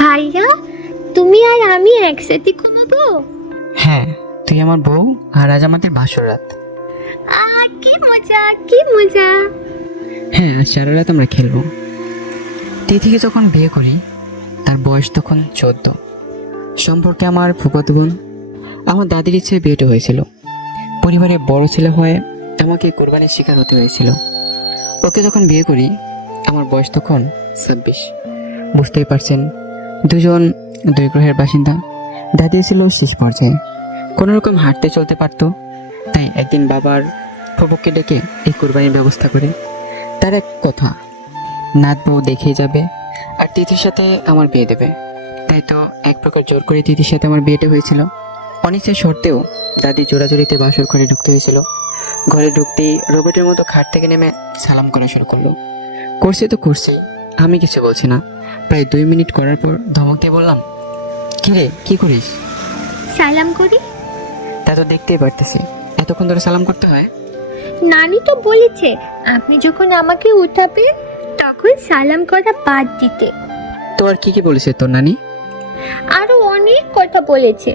ভাইয়া, তুমি আর আমি একসাথে ঘুমাবো? হ্যাঁ, তুই আমার বউ আর আজ আমাদের বাসর রাত। কি মজা, কি মজা। হ্যাঁ, আজ সারা রাত আমরা খেলবো। তিথিকে যখন বিয়ে করি তার বয়স তখন 14। সম্পর্কে আমার ফুফাতো বোন। আমার দাদির ইচ্ছে বিয়েটা হয়েছিল। পরিবারের বড় ছেলে হয়ে আমাকে কোরবানির শিকার হতে হয়েছিল। ওকে যখন বিয়ে করি আমার বয়স তখন 26। বুঝতেই পারছেন, দুজন দুই গ্রহের বাসিন্দা। দাদি ছিল শেষ পর্যায়ে, কোনো রকম হাঁটতে চলতে পারতো। তাই একদিন বাবার ফুফুকে ডেকে এই কোরবানির ব্যবস্থা করে। তার এক কথা, নাত বউ দেখেই যাবে আর তিথির সাথে আমার বিয়ে দেবে। তাই তো এক প্রকার জোর করে তিথির সাথে আমার বিয়েটা হয়েছিল। অনিচ্ছা সত্ত্বেও দাদি জোরাজোরিতে বাসর ঘরে ঢুকতে হয়েছিল। ঘরে ঢুকতেই রোবটের মতো খাট থেকে নেমে সালাম করা শুরু করলো। করছে তো করছে, আমি কিছু বলছি না। প্রায় 2 মিনিট করার পর ধমক দিয়ে বললাম, কি রে, কি করিস? সালাম করি। তা তো দেখতেই পারতেছে, এতক্ষণ ধরে সালাম করতে হয়। নানি তো বলেছে আপনি যখন আমাকে উঠাবেন তখন সালাম করা বাদ দিতে। তো আর কি কি বলেছে তোর নানি? আরো অনেক কথা বলেছে।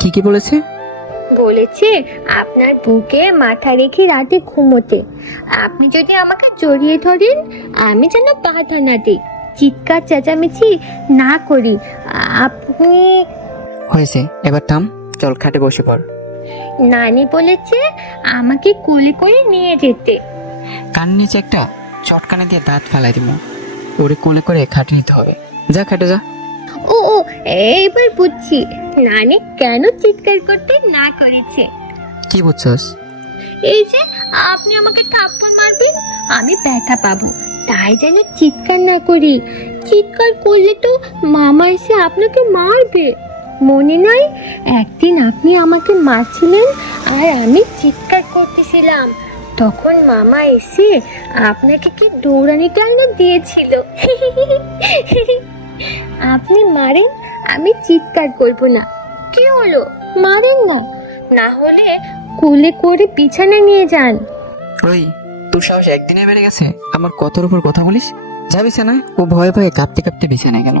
কি কি বলেছে? বলেছে আপনার বুকে মাথা রেখে রাতে ঘুমোতে। আপনি যদি আমাকে জড়িয়ে ধরেন আমি যেন বাধা না দিই, চিৎকার চেঁচামেচি না করি। আপনি হয়েছে, এবার থাম, চল খাটে বসে পড়। নানি বলেছে আমাকে কোলে করে নিয়ে যেতে। কান নিচে একটা চটকানা দিয়ে দাঁত ফালাই দিব। ওরে কোলে করে খাটে নিতে হবে। যা খাটে যা। ও ও, এইবার বুঝছি নানি কেন চিৎকার করতে না করেছে। কি বুঝছস? এই যে আপনি আমাকে থাপ্পড় মারবেন, আমি ব্যথা পাবো, তাই যেন চিৎকার না করি। চিৎকার করলে তো মামা এসে আপনাকে মারবে। মনে নাই একদিন আপনি আমাকে মারছিলেন আর আমি চিৎকার করতেছিলাম, তখন মামা এসে আপনাকে কি দৌড়ানি টানা দিয়েছিল। আপনি মারেন, আমি চিৎকার করব না। কি হলো, মারেন না, না হলে কোলে করে বিছানা নিয়ে যান। ওই, তোর সাহস একদিনে বেড়ে গেছে, আমার কতর উপর কথা বলিস। যা বিছানায়। ও ভয়ে ভয়ে কাঁপতে কাঁপতে বিছানায় গেল।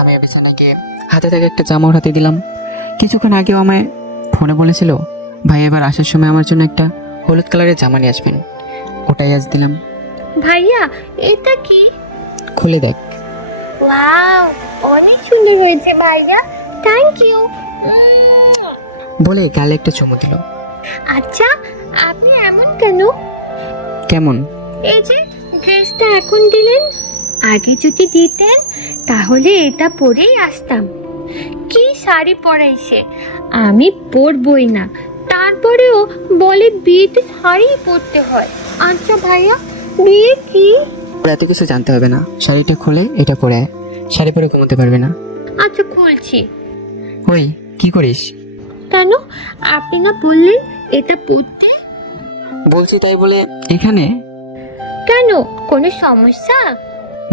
আমি বিছানায় গিয়ে হাতে থেকে একটা জামা হাতে দিলাম। কিছুক্ষণ আগেও আমায় ফোনে বলেছিল ভাই এবার আসার সময় আমার জন্য একটা হলুদ কালারের জামা নিয়ে আসবেন। ওটাই আজ দিলাম। ভাইয়া, এটা কি? খুলে দেখ। ওয়াও, অনেক সুন্দর হয়েছে ভাইয়া, থ্যাংক ইউ। বলে গালে একটা চুমু দিল। আচ্ছা, আপনি এমন কেন? কেমন? এই যে ড্রেসটা এখন দিলেন, আগে যদি দিতেন তাহলে এটা পরেই আসতাম। কি শাড়ি পরাইছে, আমি পরবই না, তারপরেও বলে বিয়েতে শাড়ি পরতে হয়। আচ্ছা ভাইয়া, বিয়ে কি? ওর এত কিছু জানতে হবে না, শাড়িটা খুলে এটা পরে আয়। শাড়ি পরে ঘুমোতে পারবে না। আচ্ছা, খুলছি। ওই, কি করিস? কেন, আপনি না বললেন এটা পরতে? বলছি তাই বলে এখানে? কেন, কোনো সমস্যা?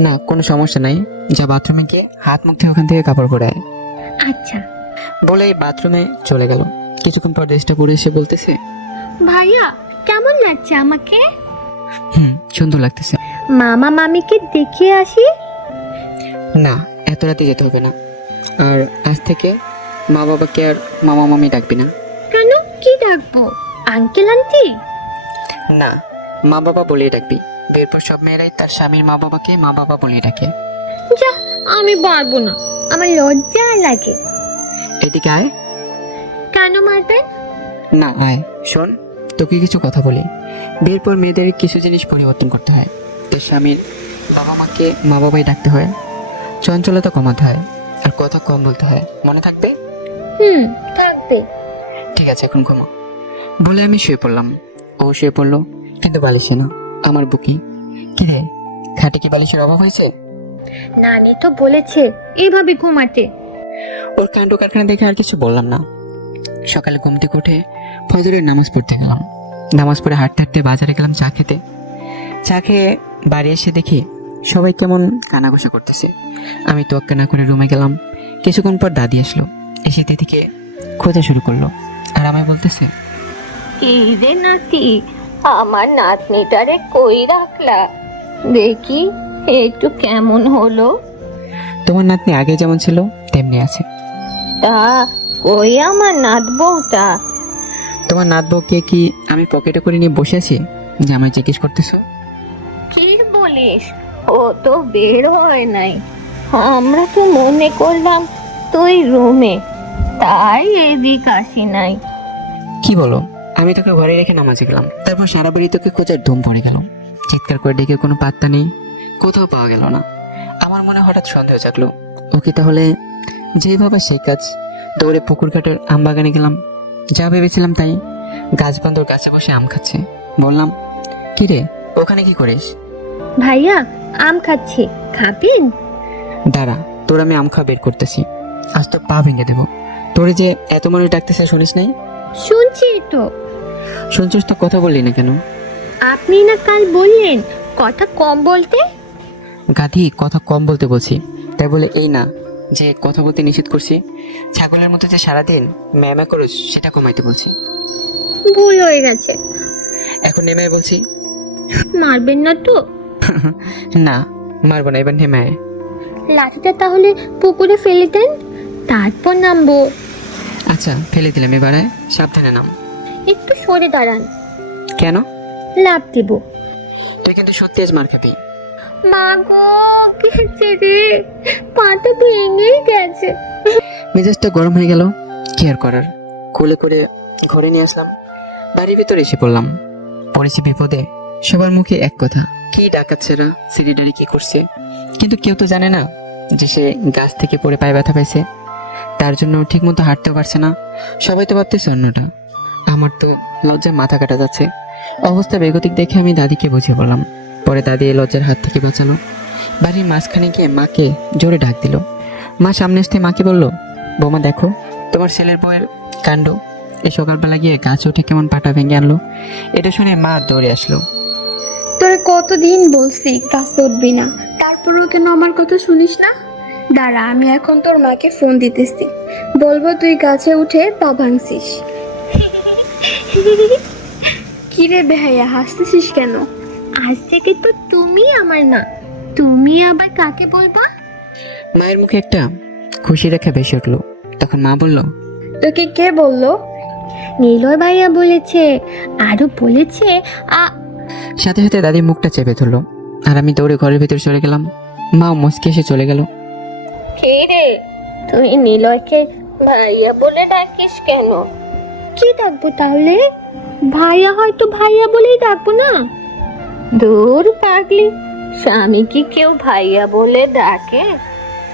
না, কোনো সমস্যা নাই। যা বাথরুমে গিয়ে হাত মুখ ধুয়ে ওখান থেকে কাপড় পরে আয়। আচ্ছা। বলে বাথরুমে চলে গেল। কিছুক্ষণ পর ড্রেসটা পরে এসে বলতেছে, ভাইয়া, কেমন লাগছে আমাকে? সুন্দর লাগতেছে। মামা মামিকে দেখিয়ে আসি। না, এত রাতে যেতে হবে না। আর আজ থেকে মা বাবাকে আর মামা মামি ডাকবি না। কেন, কি ডাকবো? Uncle aunty? না, মা বাবা বলেই ডাকবি। বিয়ের পর সব মেয়েরাই তার স্বামীর মা বাবাকে মা বাবা বলেই ডাকে। যা, আমি পারবো না, আমার লজ্জা লাগে। এদিকে আয়। কেন মারবেন? না, আয়। শোন, তোকে কিছু কথা বলি। বিয়ের পর মেয়েদের কিছু জিনিস পরিবর্তন করতে হয়। তার স্বামীর বাবা মাকে মা বাবাই ডাকতে হয়, চঞ্চলতা কমাতে হয়, আর কথা কম বলতে হয়। মনে থাকবে? থাকবে। ঠিক আছে, এখন ঘুমা। বলে আমি শুয়ে পড়লাম। ও শুয়ে পড়লো, কিন্তু বালিশে না, আমার বুকে। কি রে, খাটে কি বালিশের অভাব হয়েছে? নানি তো বলেছে এইভাবে ঘুমাতে। ওর কাণ্ড কারখানা দেখে আর কিছু বললাম না। সকালে ঘুম থেকে উঠে ফজরের নামাজ পড়তে গেলাম। নামাজ পড়ে হাঁটতে হাঁটতে বাজারে গেলাম চা খেতে। চা খেয়ে বাড়ি এসে দেখি সবাই কেমন কানাঘোষা করতেছে। আমি তোয়াক্কা না করে রুমে গেলাম। কিছুক্ষণ পর দাদি আসলো, এসে দিদিকে খোঁজা শুরু করলো। আর আমায় বলতেছে, এই রে নাতি, আমার নাতনিটারে কই রাখলা? দেখি একটু কেমন হলো। তোমার নাতনি আগে যেমন ছিল তেমনি আছে। তা কই আমার নাত বউটা? তোমার নাত বউকে কি আমি পকেটে করে নিয়ে বসে আছি যে আমায় জিজ্ঞেস করতেছো? কি বলিস? ও তো বের হয় নাই, আমরা তো মনে করলাম তুই রুমে, তাই এদিক আসি নাই। কি বলো? আমি তোকে ঘরে রেখে নামাজে গেলাম, তারপর সারা বাড়ি তোকে খোঁজার ধুম পড়ে গেল। চিৎকার করে ডেকে কোনো পাত্তা নেই, কোথাও পাওয়া গেল না। আমার মনে হঠাৎ সন্দেহ জাগলো, ও কি তাহলে যেই ভাবা সেই কাজ। দৌড়ে পুকুর ঘাটের আম বাগানে গেলাম, যা ভেবেছিলাম তাই। গাছ বান্ধব গাছে বসে আম খাচ্ছে। বললাম, কি রে, ওখানে কি করিস? ভাইয়া আম খাচ্ছি, খাবেন? দাঁড়া, তোর আমি আম খাওয়া বের করতেছি, আজ তো পা ভেঙে দেবো। তোরে যে এত মানুষ ডাকতেছে শুনিস নাই? শুনছি তো। শুনছিস তো, কথা বললি না কেন? আপনি না কাল বললেন কথা কম বলতে। গাধি, কথা কম বলতে বলছি, তাই বলে এই না যে কথা বলতে নিষেধ করছি। ছাগলের মতো যে সারাদিন ম্যামা করস সেটা কমাইতে বলছি। ভুল হয়ে গেছে। এখন নেমে বলছি। মারবেন না তো? না, মারবো না, এবার নেমে আয়। লাঠিটা তাহলে পুকুরে ফেলে দেন, তারপর নামবো। আচ্ছা, ফেলে দিলাম, এবার আয়, সাবধানে নাম। একটু সরে দাঁড়ান। কেন? লাফ দেব। তুই কিন্তু সত্যি আজ মার খাবি। মা গো, গেছে রে, পাটা ভেঙেই গেছে। মেজাজটা গরম হয়ে গেল, কি আর করার। কোলে করে ঘরে নিয়ে আসলাম, বাড়ির ভিতরে এসে পড়লাম। পড়েছি বিপদে। সবার মুখে এক কথা, কি ডাকাচ্ছেরা, সেক্রেটারি কি করছে। কিন্তু কেউ তো জানে না যে সে গাছ থেকে পড়ে পায়ে ব্যথা পাইছে, তার জন্য ঠিক মতো হাঁটতেও পারছে না। সবাই তো ভাবতেছে অন্যটা। আমার তো লজ্জায় মাথা কাটা যাচ্ছে। অবস্থা বেগতিক দেখে আমি দাদিকে বুঝিয়ে বললাম। পরে দাদি এই লজ্জার হাত থেকে বাঁচালো। বাড়ির মাঝখানে গিয়ে মাকে জোরে ডাক দিল। মা সামনে আসতে মাকে বলল, বৌমা দেখো তোমার ছেলের বউয়ের কাণ্ড। এই সকালবেলা গিয়ে গাছে উঠে কেমন পাটা ভেঙে আনলো। এটা শুনে মা দৌড়ে আসলো। তোরে কতদিন বলছি গাছে উঠবি না, তারপরেও কেন আমার কথা শুনিস না? দাঁড়া, আমি এখন তোর মাকে ফোন দিতেছি, বলবো তুই গাছে উঠে পা ভাঙছিস। কিরে বেহাইয়া, হাসতেছিস কেন? আজ থেকে তো তুমি আমার না, তুমি আবার কাকে বলবা? মায়ের মুখে একটা খুশি রেখা ভেসে উঠলো। তখন মা বলল, তোকে কে বললো? নিলয় ভাইয়া বলেছে, আরো বলেছে সাথে সাথে দাদির মুখটা চেপে ধরলো। আর আমি দৌড়ে ঘরের ভিতরে চলে গেলাম। মা মুচকে এসে চলে গেল। কে রে, তুই নিলয়কে ভাইয়া বলে ডাকিস কেন? কি ডাকবো তাহলে? ভাইয়া হয়তো ভাইয়া বলেই ডাকবো না। দূর পাগলি, স্বামী কি কেউ ভাইয়া বলে ডাকে?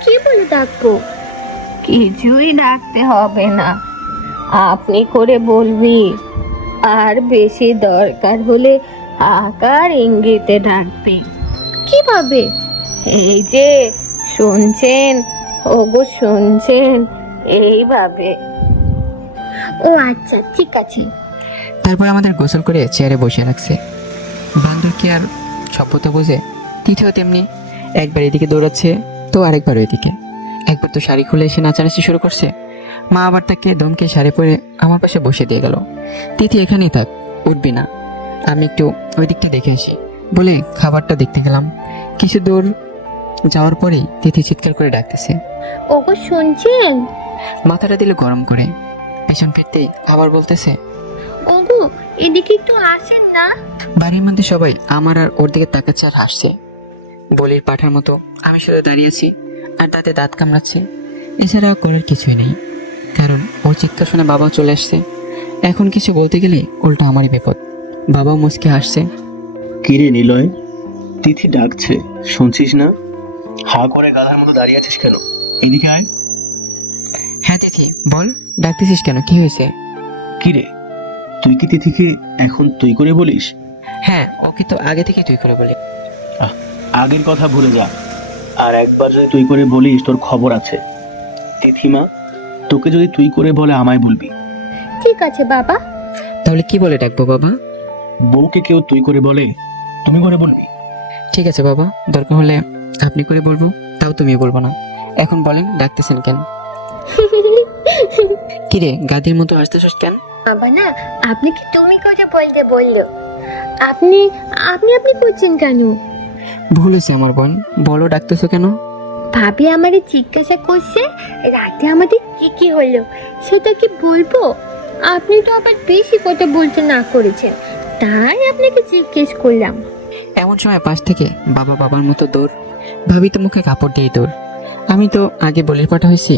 কি বলে ডাকবো? কিছুই ডাকতে হবে না, আপনি করে বলবি। আর বেশি দরকার হলে আকার ইঙ্গিতে ডাকবি। কিভাবে? এই যে শুনছেন, ওগো শুনছেন, এইভাবে। ও আচ্ছা, ঠিক আছে। তারপর আমাদের গোসল করে চেয়ারে বসে রাখছে। বান্দর কি আর সভ্যতা বোঝে? তৃতীয় তেমনি একবার এদিকে দৌড়াচ্ছে তো আরেকবার ওইদিকে। একবার তো শাড়ি খুলে এসে নাচানাচি শুরু করছে। মা আবার তাকে দমকে শাড়ি পরে আমার পাশে বসে দিয়ে গেল। তিথি এখানেই থাক, উঠবি না, আমি একটু ওই দিকটা দেখে আসি বলে খাবারটা দেখতে গেলাম। কিছু দূর যাওয়ার পরেই তিথি চিৎকার করে ডাকতেছে, ওগো শুনছেন? মাথাটা দিল গরম করে। পেছন ফিরতেই আবার বলতেছে, ওগো এদিকে একটু আসেন না। বাড়ির মধ্যে সবাই আমার আর ওর দিকে তাকাচ্ছে আর হাসছে। বলির পাঠার মতো আমি শুধু দাঁড়িয়ে আছি আর তাতে দাঁত কামড়াচ্ছে। এছাড়া করার কিছুই নেই, কারণ ও চিৎকার শুনে বাবাও চলে আসছে। এখন কিছু বলতে গেলে উল্টা আমারই বিপদ। বাবাও মুচকে হাসছে। কিরে নিলয়, তিথি ডাকছে, শুনছিস না? হা করে গাধার মতো দাঁড়িয়ে আছিস কেন? এদিকে আয়। হ্যাঁ তিথি বল, ডাকতেছিস কেন, কি হয়েছে? কিরে, তুই কি তিথিকে এখন তুই করে বলিস? হ্যাঁ, ওকে তো আগে থেকে তুই করে বলি। আগের কথা ভুলে যা, আর একবার যদি তুই করে বলিস তোর খবর আছে। তিথিমা, তোকে যদি তুই করে বলে আমায় বলবি। ঠিক আছে বাবা। তাহলে কি বলে ডাকবো বাবা? বউকে কেউ তুই করে বলে, তুমি করে বলবি। ঠিক আছে বাবা, দরকার হলে আপনি করে বলবো, তাও তুমি বলবো না। এখন বলেন ডাকতেছেন কেন? কিরে গাদির মতো হাসতেছিস কেন? বাবা না, আপনি কি তুমি করে বলতে বললো, আপনি আপনি আপনি করছেন কেন? ভুল হয়েছে আমার বোন, বলো ডাকতেছো কেন? ভাবি আমাদের জিজ্ঞাসা করছে রাতে আমাদের কি কি হলো, সেটা কি বলবো? আপনি তো আবার বেশি কথা বলতে না করেছেন, তাই আপনাকে জিজ্ঞেস করলাম। এমন সময় পাশ থেকে বাবা বাবার মতো দৌড়, ভাবি তো মুখে কাপড় দিয়ে দৌড়। আমি তো আগে বলির পাঠা হয়েছি।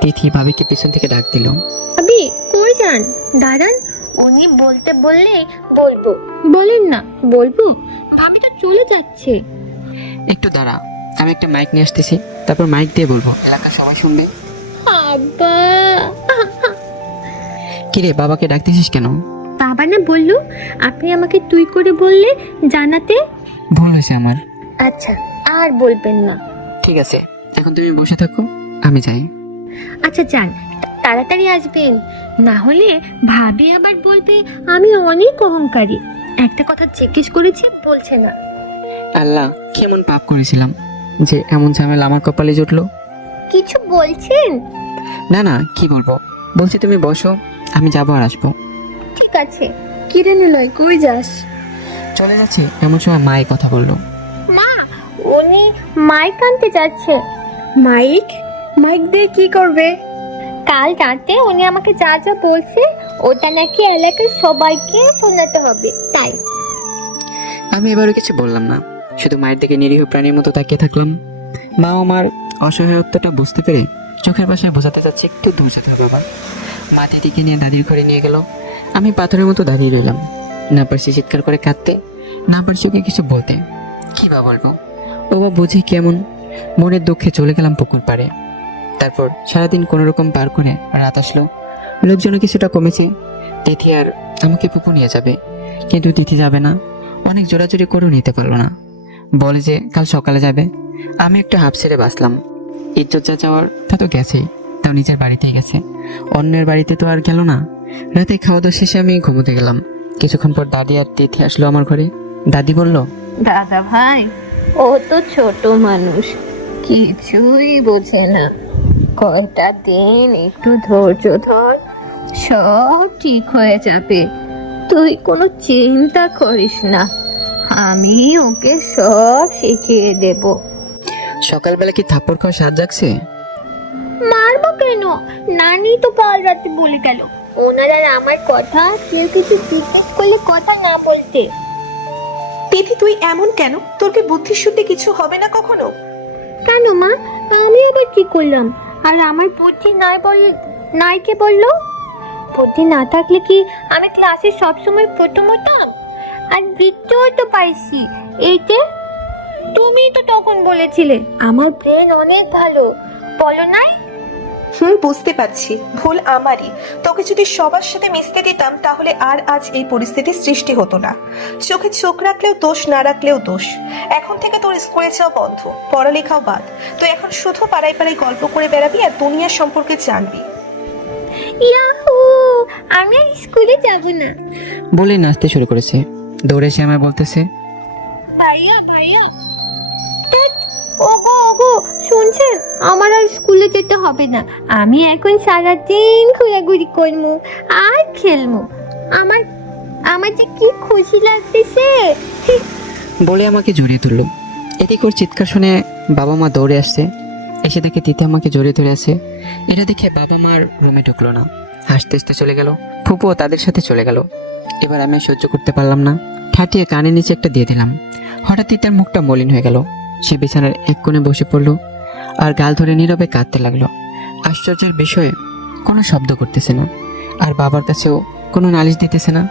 তিথি ভাবিকে পিছন থেকে ডাক দিল। ভাবি কই যান? দাঁড়ান, উনি বলতে বললেই বলবো। বলেন না। বলবো? ভাবি তো চলে যাচ্ছে। একটু দাঁড়া, আমি একটা মাইক নিয়ে আসতেছি, তারপর মাইক দিয়ে বলবো, এলাকার সবাই শুনবে। আব্বা। কিরে, বাবাকে ডাকতেছিস কেন? বাবা না বললো আপনি আমাকে তুই করে বললে জানাতে। ভুল হয়েছে আমার। আচ্ছা, আর বলবেন না। ঠিক আছে, এখন তুমি বসে থাকো, আমি যাই। আচ্ছা যান, তাড়াতাড়ি আসবেন, না হলে ভাবি আবার বলবে আমি অনেক অহংকারী। একটা কথা জিজ্ঞেস করেছি, বলছে না। আল্লাহ, কেমন পাপ করেছিলাম যে এমন ঝামেলা আমার কপালে জুটলো। কিছু বলছেন? না না, কি বলবো, বলছি তুমি বসো, আমি যাবো আর আসবো। ঠিক আছে। কিরে নিলয়, কই যাস? চলে যাচ্ছি। এমন সময় মায়ের কথা বললো। মা, উনি মাইক আনতে যাচ্ছে। মাইক? মাইক দিয়ে কি করবে? কাল রাতে উনি আমাকে যা যা বলছে ওটা নাকি এলাকার সবাইকে শোনাতে হবে, তাই। আমি এবারও কিছু বললাম না, শুধু মায়ের দিকে নিরীহ প্রাণীর মতো তাকিয়ে থাকলাম। মা আমার অসহায়ত্বটা বুঝতে পেরে চোখের পাশে বোঝাতে চাচ্ছে একটু দূর যেতে হবে বাবা। মা দিদিকে নিয়ে দাদির ঘরে নিয়ে গেল। আমি পাথরের মতো দাঁড়িয়ে রইলাম, না পারছি চিৎকার করে কাঁদতে, না পারছি ওকে কিছু বলতে। কি বা বলবো, ও বা বুঝি কেমন। মনের দুঃখে চলে গেলাম পুকুর পাড়ে। তারপর সারাদিন কোনো রকম পার করে রাত আসলো। লোকজনও কিছুটা কমেছে। তিথি আর আমাকে পুকুর নিয়ে যাবে, কিন্তু তিথি যাবে না। অনেক জোরাজুরি করেও নিতে পারলো না, বলে যে কাল সকালে যাবে। আমি একটু হাফ ছেড়ে বাঁচলাম। ইজ্জত যা যাওয়ার তা তো গেছেই, তাও নিজের বাড়িতেই গেছে, অন্যের বাড়িতে তো আর গেল না। রাতে খাওয়া দাওয়া শেষে আমি ঘুমোতে গেলাম। কিছুক্ষণ পর দাদি আর তিথি আসলো আমার ঘরে। দাদি বলল, দাদা ভাই, ও তো ছোট মানুষ, কিছুই বোঝে না। কয়টা দিন একটু ধৈর্য ধর, সব ঠিক হয়ে যাবে। তুই কোনো চিন্তা করিস না, আমি ওকে সব শিখিয়ে দেব। সকালবেলা কি থাপ্পড় খাওয়া স্বাদ জাগছে? মারবো কেন? নানি তো কাল রাতে বলে গেল ওনারা আমার কথা কেউ কিছু জিজ্ঞেস করলে কথা না বলতে। তিথি, তুই এমন কেন? তোর কি বুদ্ধি শুদ্ধি কিছু হবে না কখনো? কেন মা, আমি আবার কি করলাম? আর আমার বুদ্ধি নাই কে বললো? বুদ্ধি না থাকলে কি আমি ক্লাসে সবসময় প্রথম হতাম? আর বৃত্তিও তো পাইছি এইতে। তুমি তো তখন বলেছিলে আমার ব্রেন অনেক ভালো, বলো নাই? বুঝতে পারছি, ভুল আমারই। তোকে যদি সবার সাথে মিশতে দিতাম তাহলে আর আজ এই পরিস্থিতির সৃষ্টি হতো না। চোখে চোখ রাখলেও দোষ, না রাখলেও দোষ। এখন থেকে তোর স্কুলে যাওয়া বন্ধ, পড়ালেখাও বাদ। তুই এখন শুধু পাড়ায় পাড়ায় গল্প করে বেড়াবি আর দুনিয়ার সম্পর্কে জানবি। ইয়াহু, আমি আর স্কুলে যাব না। বলে নাচতে শুরু করেছে। দৌড়ে এসে আমায় বলতেছে, ভাইয়া ভাইয়া, ওগো ওগো, শুনছেন? আমার আর স্কুলে যেতে হবে না, আমি এখন সারাদিন ঘোরাঘুরি করবো আর খেলবো। আমার আমার যে কি খুশি লাগতেছে। বলে আমাকে জড়িয়ে তুললো। এদিক ওর চিৎকার শুনে বাবা মা দৌড়ে আসছে। এসে দেখে তিথি আমাকে জড়িয়ে ধরে আছে। এটা দেখে বাবা মার রুমে ঢুকলো না, হাসতে হাসতে চলে গেল। ফুপুও তাদের সাথে চলে গেল। এবার আমি সহ্য করতে পারলাম না, ঠাটিয়ে কানের নিচে একটা দিয়ে দিলাম। হঠাৎ তার মুখটা মলিন হয়ে গেল। সে বিছানার এক কোণে বসে পড়লো আর গাল ধরে নীরবে কাঁদতে লাগলো। আশ্চর্যের বিষয়ে কোনো শব্দ করতেছে না, আর বাবার কাছেও কোনো নালিশ দিতেছে না।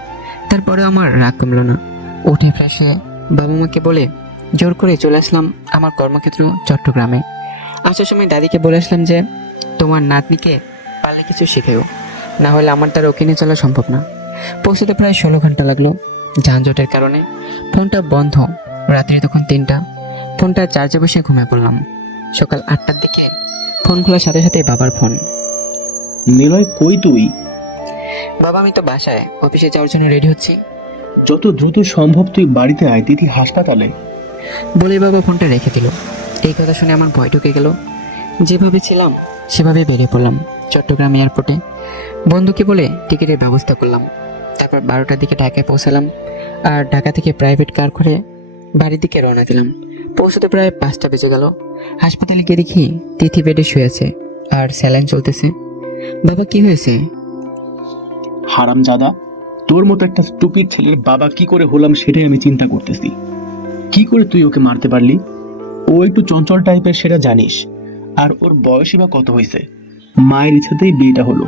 তারপরেও আমার রাগ কমলো না। উঠে ফ্রেশ হয়ে বাবা মাকে বলে জোর করে চলে আসলাম আমার কর্মক্ষেত্র চট্টগ্রামে। আসার সময় দাদিকে বলে আসলাম যে তোমার নাতনিকে পারলে কিছু শিখেও, না হলে আমার তার ওকে নিয়ে চলা সম্ভব না। পৌঁছতে প্রায় 16 ঘন্টা লাগলো। যানজটের কারণে ফোনটা বন্ধ। রাত্রি তখন 3টা। ফোনটা চার্জে বসে ঘুমিয়ে পড়লাম। সকাল 8টার দিকে ফোন খোলার সাথে সাথে বাবার ফোন। নিলয়, কই তুই? বাবা, আমি তো বাসায়, অফিসে যাওয়ার জন্য রেডি হচ্ছি। যত দ্রুত সম্ভব তুই বাড়িতে আয়, তিথি হাসপাতালে। বলে বাবা ফোনটা রেখে দিল। এই কথা শুনে আমার ভয় ঢুকে গেল। যেভাবে ছিলাম সেভাবে বেরিয়ে পড়লাম চট্টগ্রাম এয়ারপোর্টে। বন্ধুকে বলে টিকিটের ব্যবস্থা করলাম। তারপর 12টার দিকে ঢাকায় পৌঁছালাম আর ঢাকা থেকে প্রাইভেট কার করে বাড়ির দিকে রওনা দিলাম। পৌঁছতে প্রায় 5টা বেজে গেল। হাসপাতালে গিয়ে দেখি তিথি বেডে শুয়ে আছে আর স্যালাইন চলতেছে। বাবা, কি হয়েছে? হারামজাদা, তোর মতো একটা স্টুপিড ছেলের বাবা কি করে হলাম সেটাই আমি চিন্তা করতেছি। কি করে তুই ওকে মারতে পারলি? ও একটু চঞ্চল টাইপের, সেটা জানিস। আর ওর বয়সই বা কত হয়েছে? মায়ের ইচ্ছাতেই বিয়েটা হলো।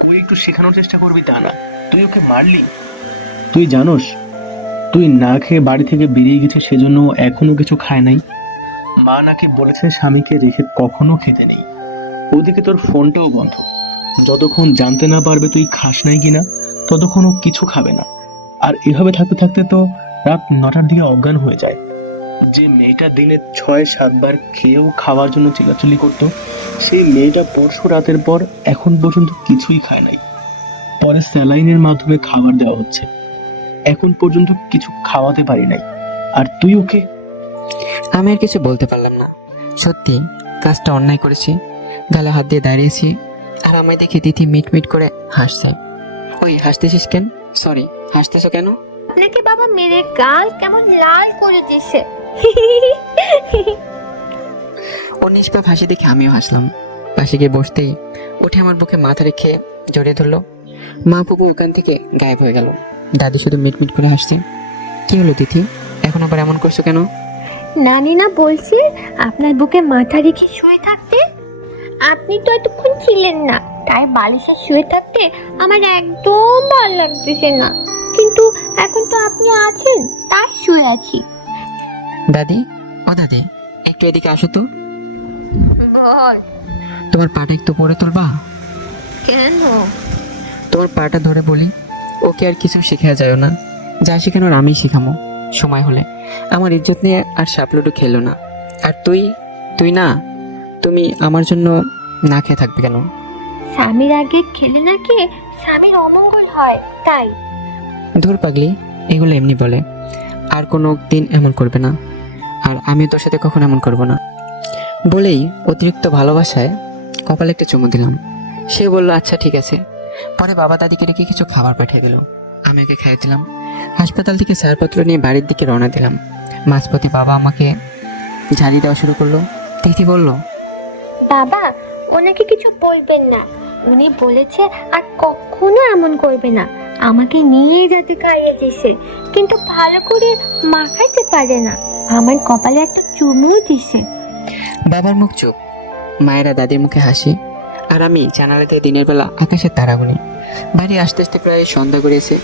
তুই একটু শেখানোর চেষ্টা করবি তা না, তুই ওকে মারলি। তুই জানোস তুই না খেয়ে বাড়ি থেকে বেরিয়ে গেছে, সেজন্য ও এখনো কিছু খায় নাই। মা নাকি বলেছে স্বামীকে রেখে কখনো খেতে নেই। ওদিকে তোর ফোনটাও বন্ধ। যতক্ষণ জানতে না পারবে তুই খাস নাই কিনা, ততক্ষণ ও কিছু খাবে না। আর এভাবে থাকতে থাকতে তো রাত 9টার দিকে অজ্ঞান হয়ে যায়। যে মেয়েটা দিনে 6-7 বার খেয়েও খাওয়ার জন্য চিল্লাচিল্লি করতো, সেই মেয়েটা পরশু রাতের পর এখন পর্যন্ত কিছুই খায় নাই। পরে স্যালাইনের মাধ্যমে খাবার দেওয়া হচ্ছে, এখন পর্যন্ত কিছু খাওয়াতে পারি নাই। আর তুই ওকে। আমি আর কিছু বলতে পারলাম না। সত্যি কাজটা অন্যায় করেছি। গালে হাত দিয়ে দাঁড়িয়েছি আর আমায় দেখে তিথি মিট মিট করে হাসছে। ওই হাসতেছিস কেন? সরি, হাসতেছো কেন? আপনাকে বাবা মেরে গাল কেমন লাল করে দিছে। ওর নিষ্পাপ হাসি দেখে আমিও হাসলাম। পাশে গিয়ে বসতেই উঠে আমার বুকে মাথা রেখে জড়িয়ে ধরলো। মা পুকু ওখান থেকে গায়েব হয়ে গেল। দাদি শুধু মিটমিট করে হাসছে। কি হলো তিথি, এখন আবার এমন করছো কেন? নানি না বলছি আপনার বুকে মাথা রেখে শুয়ে থাকতে। আপনি তো এতক্ষণ ছিলেন না, তাই বালিশে শুয়ে থাকতে আমার একদম ভালো লাগতেছে না। কিন্তু এখন তো আপনি আছেন, তাই শুয়ে আছি। দাদি, ও দাদি, একটু এদিকে আসো তো। বল। তোমার পাটা একটু পরে তুলবা? কেন? তোমার পাটা ধরে বলি, ওকে আর কিছু শেখা যায় না। যা শেখানোর আমি শেখামো সময় হলে। আমার ইজ্জত নিয়ে আর সাপলুডু খেলো না। আর তুই না, তুমি আমার জন্য না খেয়ে থাকবে কেন? স্বামীর আগে খেলে নাকি স্বামীর অমঙ্গল হয়, তাই। ধুর পাগলি, এগুলো এমনি বলে। আর কোনো দিন এমন করবে না, আর আমি তোর সাথে কখনো এমন করব না বলেই অতিরিক্ত ভালোবাসায় কপালে একটা চুমু দিলাম। সে বলল আচ্ছা ঠিক আছে। পরে বাবা দাদিকে রেখে কিছু খাবার পাঠিয়ে দিল, আমি ওকে খাইয়ে দিলাম। হাসপাতাল থেকে ছাড়পত্র নিয়ে বাড়ির দিকে রওনা দিলাম। মাঝপথে বাবা আমাকে ঝাড়ি দেওয়া শুরু করলো। তিথি বলল, বাবা, ওনাকে কিছু বলবেন না। উনি বলেছে আর কখনো এমন করবে না। আমাকে নিয়ে যেতে খাইয়ে দিছে, কিন্তু ভালো করে মাখাইতে পারে না। আমার কপালে একটা চুমুও দিছে। বাবার মুখ চুপ, মায়েরা দাদির মুখে হাসি, আর আমি জানালাতে দিনের বেলা আকাশের তারা গুনি। বাড়ি আসতে আসতে প্রায় সন্ধ্যা গড়িয়েছে।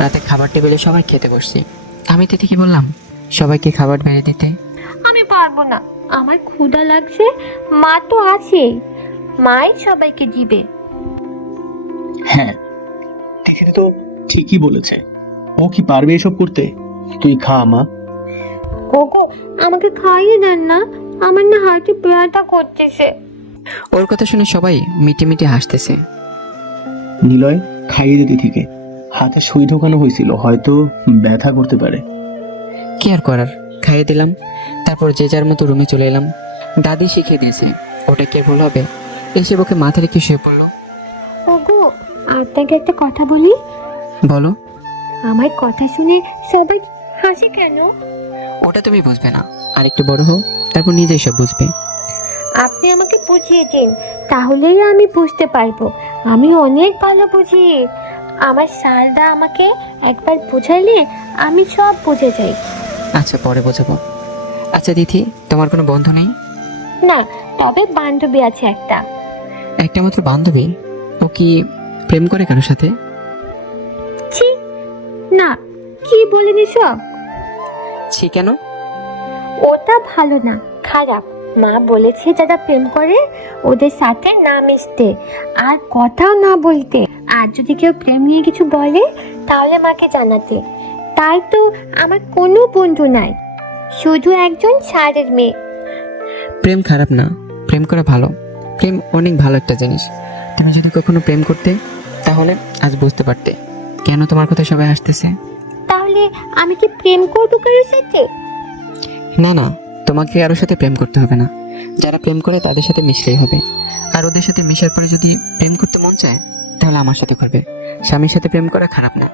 রাতে খাবার টেবিলে সবাই খেতে বসছি। আমি তিথিকে বললাম সবাইকে খাবার বেড়ে দিতে। আমি পারবো না, আমার ক্ষুধা লাগছে। মা তো আছেই, মাই সবাইকে দিবে। হ্যাঁ, তিথি তো ঠিকই বলেছে। ও কি পারবে এসব করতে? তুই খা মা। ওগো, আমাকে খাইয়ে দেন না, আমার না হাতে ব্যথা করতেছে। ওর কথা শুনে সবাই মিটি মিটি হাসতেছে। নিলয়, খাইয়ে দে তিথিকে। হাতে সুই ঢোকানো হয়েছিল, হয়তো ব্যথা করতে পারে। কি আর করার, খাইয়ে দিলাম। তারপর যে যার মতো রুমে চলে এলাম। দাদি শিখিয়ে দিয়েছে, ওটা কি আর ভুল হবে? এসে ওকে মাথা রেখে শুয়ে পড়লো। ওগো, আপনাকে একটা কথা বলি। বলো। আমার কথা শুনে সবাই হাসে কেন? ওটা তুমি বুঝবে না, আর একটু বড় হও, তারপর নিজেই সব বুঝবে। আপনি আমাকে বুঝিয়ে দিন, তাহলেই আমি বুঝতে পারবো। আমি অনেক ভালো বুঝি। আমার সালদা আমাকে একবার বোঝালে আমি সব বুঝে যাই। আচ্ছা, পরে বোঝাবো। আচ্ছা তিথি, তোমার কোনো বন্ধু নেই? না, তবে বান্ধবী আছে একটা। একটা মাত্র বান্ধবী? ও কি প্রেম করে কারোর সাথে? ছি, না, কি বলেন এসব? ছি কেন? ওটা ভালো না, খারাপ। মা বলেছে যারা প্রেম করে ওদের সাথে না মিশতে আর কথাও না বলতে। আর যদি কেউ প্রেম নিয়ে কিছু বলে তাহলে মাকে জানাতে। তাই তো আমার কোনো বন্ধু নাই, শুধু একজন স্যারের মেয়ে। প্রেম খারাপ না, প্রেম করা ভালো। প্রেম অনেক ভালো একটা জিনিস। তুমি যদি কখনো প্রেম করতে, তাহলে আজ বুঝতে পারতে কেন তোমার কথা সবাই হাসতেছে। তাহলে আমি কি প্রেম করবো কারোর সাথে? না না, তোমাকে কারোর সাথে প্রেম করতে হবে না। যারা প্রেম করে তাদের সাথে মিশলেই হবে। আর ওদের সাথে মিশার পরে যদি প্রেম করতে মন চায়, তাহলে আমার সাথে করবে। স্বামীর সাথে প্রেম করা খারাপ না।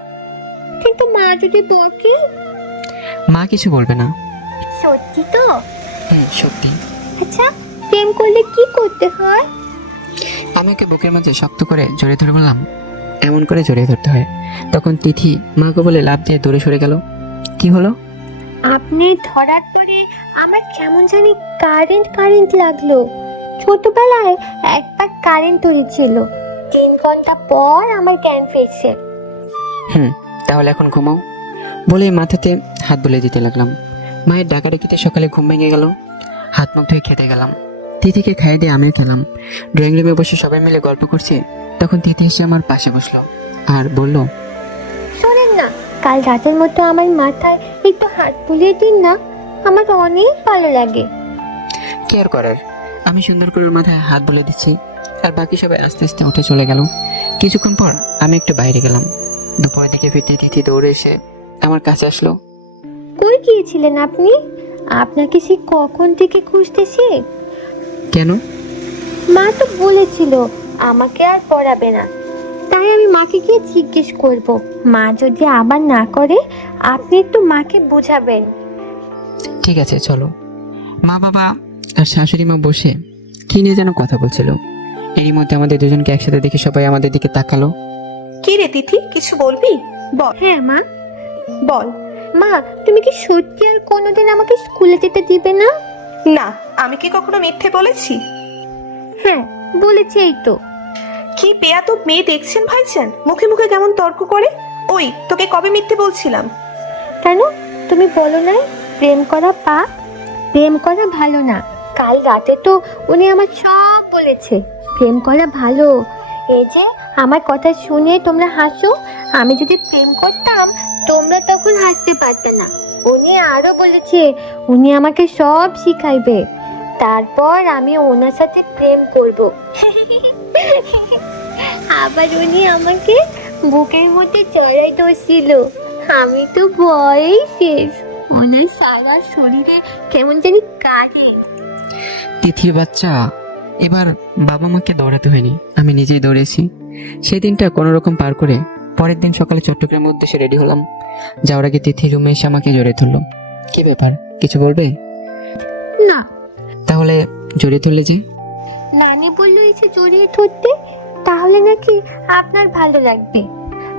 কিন্তু মা যদি বকে? মা কিছু বলবে না। সত্যি তো? হুম, সত্যি। আচ্ছা, প্রেম করলে কি করতে হয়? আমি ওকে বুকের মাঝে শক্ত করে জড়িয়ে ধরে বললাম, এমন করে জড়িয়ে ধরতে হয়। তখন তিথি মাকে বলে লাফ দিয়ে দূরে সরে গেল। কি হলো? আপনি ধরার পরে আমার কেমন জানি কারেন্ট কারেন্ট লাগলো। ছোটবেলায় একবার কারেন্ট হয়েছিল, 3 ঘন্টা পর আমার জ্ঞান ফিরছে। তাহলে এখন ঘুমাও বলে মাথাতে হাত বুলে দিতে লাগলাম। মায়ের ডাকাডাকিতে সকালে ঘুম ভেঙে গেল। হাত মুখ ধুয়ে খেতে গেলাম। তিথিকে খাইয়ে দিয়ে আমিও খেলাম। ড্রয়িং রুমে বসে সবাই মিলে গল্প করছি। তখন তিথি এসে আমার পাশে বসলো আর বলল, শোনেন না, কাল রাতের মতো আমার মাথায় একটু হাত বুলিয়ে দিন না, আমার অনেক ভালো লাগে। কি আর করার। আমি সুন্দর করে ওর মাথায় হাত বুলে দিচ্ছি আর বাকি সবাই আস্তে আস্তে উঠে চলে গেল। কিছুক্ষণ পর আমি একটু বাইরে গেলাম। দুপুরের দিকে ফিরতে তিথি দৌড়ে এসে আমার কাছে আসলো। কই গিয়েছিলেন আপনি? আপনাকে সে কখন থেকে খুঁজতেছি। কেন? মা তো বলেছিল আমাকে আর পড়াবে না, তাই আমি মাকে গিয়ে জিজ্ঞেস করব। মা যদি আবার না করে আপনি একটু মাকে বোঝাবেন। ঠিক আছে, চলো। মা বাবা আর শাশুড়ি মা বসে কি নিয়ে যেন কথা বলছিল। এরই মধ্যে আমাদের দুজনকে একসাথে দেখে সবাই আমাদের দিকে তাকালো। কি রে তিথি, কিছু বলবি? বল। হ্যাঁ মা। বল। মা, তুমি কি সত্যি আর কোনোদিন আমাকে স্কুলে যেতে দিবে না? না, আমি কি কখনো মিথ্যে বলেছি? হ্যাঁ বলেছি, এই তো। কি বেয়াদব মেয়ে দেখছেন ভাইজান, মুখে মুখে কেমন তর্ক করে। ওই, তোকে কবে মিথ্যে বলছিলাম? কেন, তুমি বলো নাই প্রেম করা পাপ, প্রেম করা ভালো না? কাল রাতে তো উনি আমার সব বলেছে, প্রেম করা ভালো। এই যে আমার কথা শুনে তোমরা হাসো, আমি যদি প্রেম করতাম তোমরা তখন হাসতে পারতে না। উনি আরো বলেছে উনি আমাকে সব শিখাইবে, তারপর আমি ওনার সাথে প্রেম করব। আবার উনি আমাকে বুকের মধ্যে চড়াই ধরছিল, আমি তো ভয়েই শেষ। ওনার সারা শরীরে কেমন জানি কাঁদে। তিথির বাচ্চা, এবার বাবা মাকে দৌড়াতে হয়নি, আমি নিজেই দৌড়েছি। সেই দিনটা কোনো রকম পার করে পরের দিন সকালে চট্টগ্রামের উদ্দেশ্যে রেডি হলাম। যাওয়ার আগে তিথি রুমে এসে আমাকে জড়িয়ে ধরলো। কি ব্যাপার, কিছু বলবে? না। তাহলে জড়িয়ে ধরলে যে? নানি বললো এসে জড়িয়ে ধরতে, তাহলে নাকি আপনার ভালো লাগবে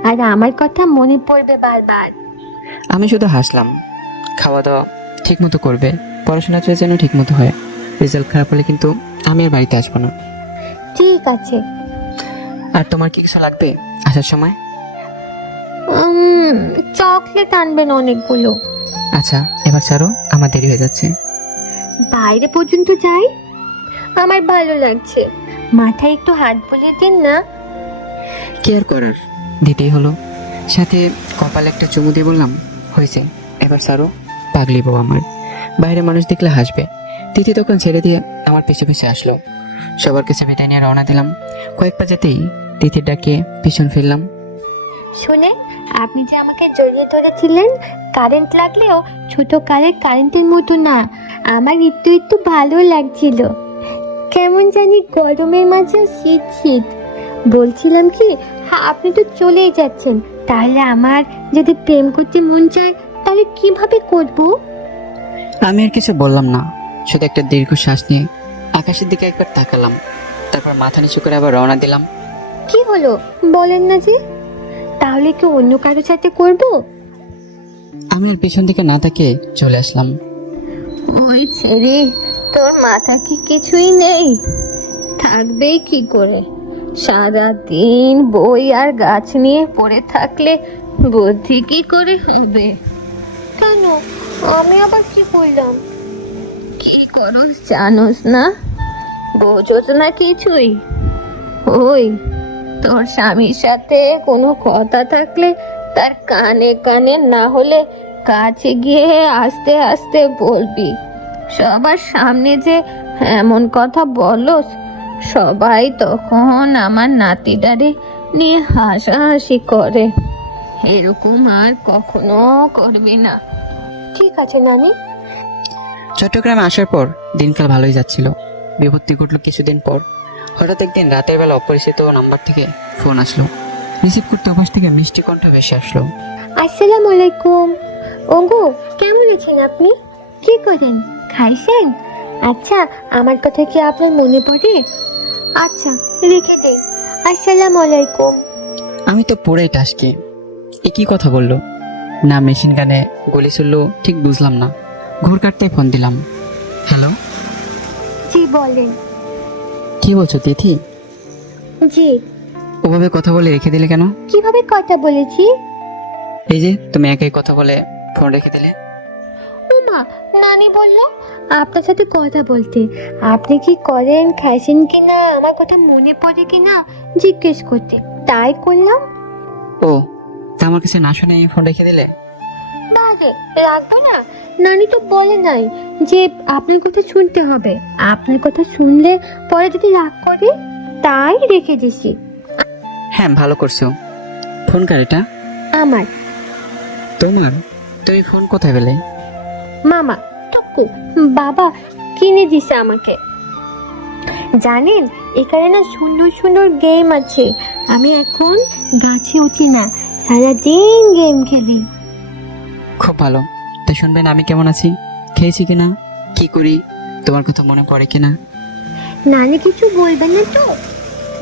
আর আমার কথা মনে পড়বে বারবার। আমি শুধু হাসলাম। খাওয়া দাওয়া ঠিক মতো করবে, পড়াশোনাটা যেন ঠিক মতো হয়। রেজাল্ট খারাপ হলে কিন্তু আমি আর বাড়িতে আসবো না। ঠিক আছে। আর তোমার কি কিছু লাগবে আসার সময়? চকলেট আনবেন অনেকগুলো। আচ্ছা, এবার ছাড়ো, আমার দেরি হয়ে যাচ্ছে। বাইরে পর্যন্ত যাই, আমার ভালো লাগছে। মাথায় একটু হাত বুলিয়ে দিন না। কি আর করার, দিতেই হলো। সাথে কপালে একটা চুমু দিয়ে বললাম, হয়েছে, এবার ছাড়ো। পাগলি বউ আমার, বাইরে মানুষ দেখলে হাসবে। তিথি তখন ছেড়ে দিয়ে আমার পিছু পিছু আসলো। সবার কাছে বিদায় নিয়ে রওনা দিলাম। কয়েক পা যেতেই তিথির ডাকে পিছন ফিরলাম। শুনে, আপনি যে আমাকে জড়িয়ে ধরেছিলেন, কারেন্ট লাগলেও ছোট কালের কারেন্টের মতো না, আমার একটু একটু ভালো লাগছিল। কেমন জানি গরমের মাঝেও শীত শীত। বলছিলাম কি, আপনি তো চলেই যাচ্ছেন, তাহলে আমার যদি প্রেম করতে মন চায় তাহলে কিভাবে করব? আমি আর কিছু বললাম না, শুধু একটা দীর্ঘ শ্বাস নিয়ে আকাশের দিকে একবার তাকালাম। তারপর মাথা নিচু করে আবার রওনা দিলাম। কি হলো বলেন না যে? তাহলে কি অন্য কারোর সাথে করব? আমি আর পেছন দিকে না তাকিয়ে চলে আসলাম। ওই ছেড়ে, তোর মাথা কি কিছুই নেই? থাকবেই কি করে? সারা দিন বই আর গাছ নিয়ে পড়ে থাকলে বুদ্ধি কি করে হবে? কেন, আমি আবার কি করলাম? কি করো জানোস না? বোঝোস না কিছুই? ওই, তোর স্বামীর সাথে কোনো কথা থাকলে তার কানে কানে না হলে কাছে গিয়ে আস্তে আস্তে বলবি। সবার সামনে যে এমন কথা বলস, সবাই তখন আমার নাতিটারে নিয়ে হাসাহাসি করে। এরকম আর কখনো করবি না, ঠিক আছে নানি? চট্টগ্রামে আসার পর দিনকাল ভালোই যাচ্ছিল। বিপত্তি ঘটলো কিছুদিন পর। হঠাৎ একদিন রাতের বেলা অপরিচিত নাম্বার থেকে ফোন আসলো। রিসিভ করতে অভ্যাস থেকে মিষ্টি কণ্ঠ ভেসে আসলো। আসসালামু আলাইকুম। ওগো, কেমন আছেন আপনি? কি করেন, খাইছেন? আচ্ছা, আমার কথা কি আপনার মনে পড়ে? আচ্ছা, রেখে দে। আসসালামু আলাইকুম। আমি তো পুরাই টাসকি। এ কি কথা বললো? না মেশিন গানে গুলি চললো ঠিক বুঝলাম না। ঘুর কাটতে ফোন দিলাম। হ্যালো, জি বলেন। কি বলছো তিথি? জি। ওভাবে কথা বলে রেখে দিলে কেন? কিভাবে কথা বলেছি? এই যে তুমি একাই কথা বলে ফোন রেখে দিলে। মা, নানি বললো আপনার সাথে কথা বলতে। আপনি কি করেন, খাইছেন কিনা, আমার কথা মনে পড়ে কিনা জিজ্ঞেস করতে, তাই করলাম। ও, তা আমার কাছে না শুনে ফোন রেখে দিলে? না রে, রাখবো না। নানি তো বলে নাই যে আপনার কথা শুনতে হবে। আপনার কথা শুনলে পরে যদি রাগ করে, তাই রেখে দিছি। হ্যাঁ, ভালো করছো। ফোন কার এটা? আমার। তোমার? তুমি ফোন কোথায় পেলে? মামা টুকু বাবা কিনে দিছে আমাকে। জানেন, এখানে না সুন্দর সুন্দর গেম আছে। আমি এখন গাছে উঠি না, সারাদিন গেম খেলি। খুব ভালো। তো শুনবেন আমি কেমন আছি, খেয়েছি কিনা, কি করি, তোমার কথা মনে পড়ে কিনা? নানি কিছু বলবেন না তো?